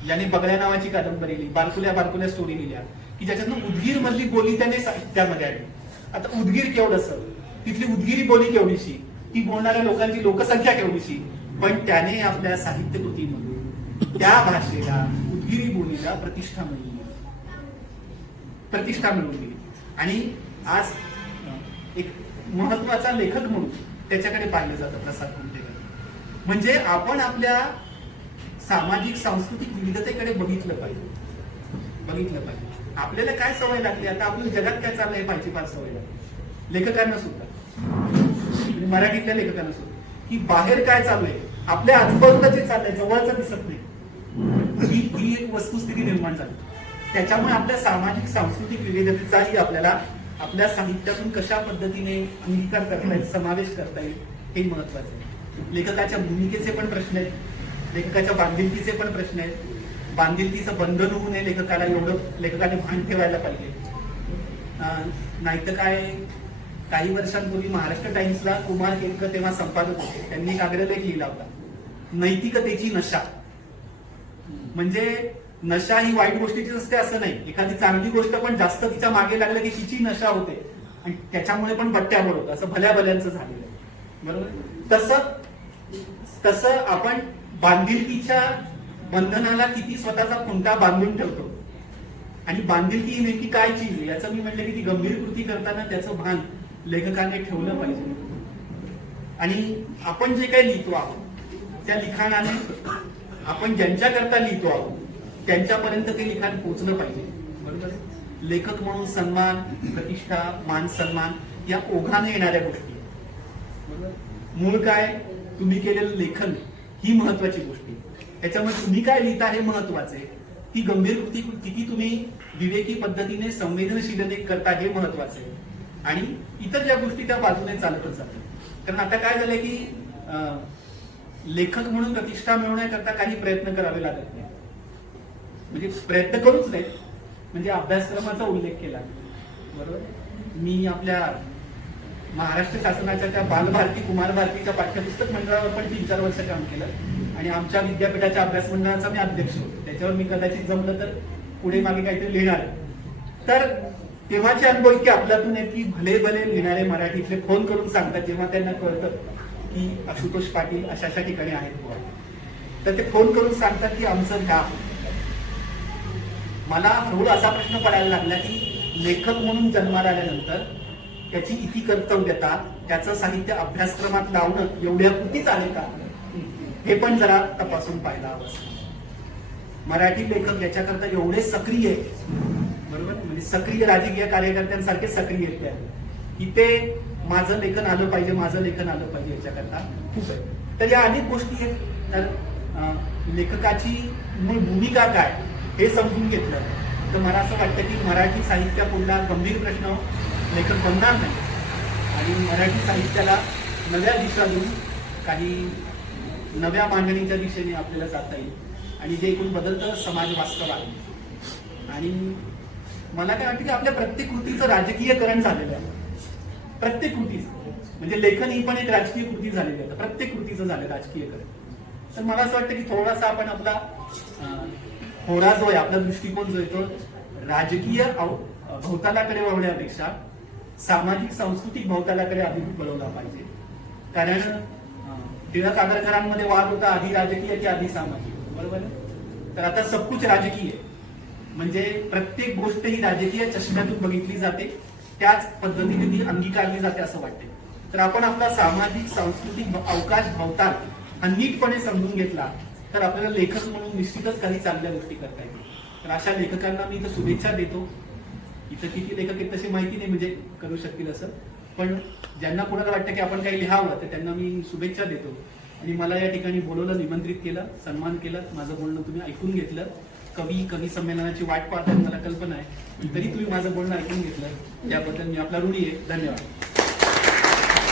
ज्याने बगड्या नावाची कादंबरी लिहिली, बारकुल्या स्टोरी लिहिल्या, की ज्याच्यातून उदगीर मधली बोली त्याने साहित्यामध्ये आणली. आता उदगीर केवढंसं, तिथली उदगिरी बोली केवढीशी, ती बोलणाऱ्या लोकांची लोकसंख्या केवढीशी, पण त्याने आपल्या साहित्य कृतीमध्ये त्या भाषेला, उदगिरी बोलीला प्रतिष्ठा मिळवून दिली. आणि आज एक महत्वाचा लेखक म्हणून त्याच्याकडे पाहिलं जातं प्रसाद कुंभेकर. म्हणजे आपण आपल्या सामाजिक सांस्कृतिक विविधतेकडे बघितलं पाहिजे. आपल्याला काय सवय लागली, आता आपल्या जगात काय चाललंय पाहिजे फार सवय लागली लेखकांना सुद्धा, मराठीतल्या लेखकांना सुद्धा, की बाहेर काय चाललंय, आपल्या आजूबाजूला जे चाललंय जवळचं दिसत नाही. ही एक वस्तुस्थिती निर्माण झाली. त्याच्यामुळे आपल्या सामाजिक सांस्कृतिक विविधतेचाही आपल्याला आपल्या साहित्यातून कशा पद्धतीने अंगीकार करता येईल, समावेश करता येईल, हे महत्वाचं आहे. लेखकाच्या भूमिकेचे पण प्रश्न आहेत, लेखकाच्या बांधिलकीचे पण प्रश्न आहेत. बांधिलकीचं बंधन होऊ नये लेखकाला, एवढं लेखकाने भान ठेवायला पाहिजे. नाहीतर काय, काही वर्षांपूर्वी महाराष्ट्र टाइम्सला कुमार केतकर तेव्हा संपादक होते, त्यांनी एक अग्रलेख लिहिला होता, नैतिकतेची नशा. म्हणजे नशा ही वाईट गोष्टीची असते असं नाही, एखादी चांगली गोष्ट पण जास्त तिच्या मागे लागलं की तिची नशा होते आणि त्याच्यामुळे पण बट्ट्या बोलवतं, असं भल्या भल्यांचं झालेलं आहे. बरोबर. तसं आपण बांधिलकीच्या बंधनाला किती स्वतःचा खुंटा बांधून ठेवतो, आणि बांधिलकी ही नेमकी काय चीज आहे याचं मी म्हटलं की ती गंभीर कृती करताना त्याचं भान लेखकाने ठेवलं पाहिजे. आणि आपण जे काही लिहितो आहोत त्या लिखाणाने आपण ज्यांच्याकरता लिहितो आहोत त्यांच्यापर्यंत ते लिखाण पोहोचलं पाहिजे. बरोबर. लेखक म्हणून सन्मान, प्रतिष्ठा, मान सन्मान या ओघाने येणाऱ्या गोष्टी. बरोबर. मूळ काय, तुम्ही केलेलं लेखन ही महत्वाची गोष्ट आहे. त्याच्यामध्ये तुम्ही काय लिहिता हे महत्वाचं आहे. ती गंभीर कृती किती तुम्ही विवेकी पद्धतीने संवेदनशीलने करता हे महत्वाचं आहे. आणि इतर ज्या गोष्टी त्या बाजूने चालतच जातात. कारण आता काय झालंय की लेखक म्हणून प्रतिष्ठा मिळवण्याकरता काही प्रयत्न करावे लागत नाही. म्हणजे प्रयत्न करूच नाही, म्हणजे अभ्यासक्रमाचा उल्लेख केला. बरोबर. मी आपल्या महाराष्ट्र शासनाच्या त्या बालभारती, कुमार भारतीच्या पाठ्यपुस्तक मंडळावर पण 3-4 वर्ष काम केलं, आणि आमच्या विद्यापीठाच्या अभ्यास मंडळाचा मी अध्यक्ष होतो. त्याच्यावर मी कदाचित जमलं तर पुढे मागे काहीतरी लिहिणार. तर तेव्हाचे अनुभव इतके आपल्यातून आहेत की भले लिहिणारे मराठीतले फोन करून सांगतात, जेव्हा त्यांना कळतं की आशुतोष पाटील अशा ठिकाणी आहेत बुवा, तर ते फोन करून सांगतात की आमचं घ्या. मला हळूहळू असा प्रश्न पडायला लागला की लेखक म्हणून जन्माला आल्यानंतर त्याची इति कर्तव्यता, त्याचं साहित्य अभ्यासक्रमात लावणं एवढ्या पुरतीच आले का, हे पण जरा तपासून पाहायला हवं. मराठी लेखक याच्याकरता एवढे सक्रिय आहेत. बरोबर. म्हणजे सक्रिय राजकीय कार्यकर्त्यांसारखे सक्रिय आहेत की ते माझं लेखन आलं पाहिजे याच्याकरता खूप आहे. तर या अनेक गोष्टी आहेत. तर लेखकाची मूळ भूमिका काय हे समजून घेतलं तर मला असं वाटतं की मराठी साहित्यापुढला गंभीर प्रश्न लेखक बनणार नाही, आणि मराठी साहित्याला नव्या दिशा देऊन काही नव्या मांडणीच्या दिशेने आपल्याला जाता येईल. आणि जे एकूण बदलतं समाज वास्तव आहे. आणि मला काय वाटतं की आपल्या प्रत्येक कृतीचं राजकीयकरण झालेलं आहे. प्रत्येक कृतीचं, म्हणजे लेखन ही पण एक राजकीय कृती झालेली आहे. प्रत्येक कृतीचं झालं राजकीयकरण. तर मला असं वाटतं की थोडासा आपण आपला होरा जो आहे, आपला दृष्टिकोन जो आहे तो राजकीय भोवतालाकडे वळवण्यापेक्षा सामाजिक सांस्कृतिक भोवतालाकडे अधिक वळवला पाहिजे. कारण टिळक आगरकरांमध्ये वाद होता, आधी राजकीय की आधी सामाजिक. बरोबर. तर आता सबकुच राजकीय, म्हणजे प्रत्येक गोष्ट ही राजकीय चष्म्यातून बघितली जाते, त्याच पद्धतीने ती अंगीकारली जाते असं वाटते. तर आपण आपला सामाजिक सांस्कृतिक अवकाश भोवताल हा नीटपणे समजून घेतला तर आपल्याला लेखक म्हणून निश्चितच काही चांगल्या गोष्टी करता येतील. तर अशा लेखकांना मी इथं शुभेच्छा देतो. इथं किती लेखक आहेत तशी माहिती नाही, म्हणजे करू शकतील असं, पण ज्यांना कोणाला वाटतं की आपण काही लिहावं तर त्यांना मी शुभेच्छा देतो. आणि मला या ठिकाणी बोलवलं, निमंत्रित केलं, सन्मान केलं, माझं बोलणं तुम्ही ऐकून घेतलं, कवी संमेलनाची वाट पाहताय मला कल्पना आहे, तरी तुम्ही माझं बोलणं ऐकून घेतलं त्याबद्दल मी आपला ऋणी आहे. धन्यवाद.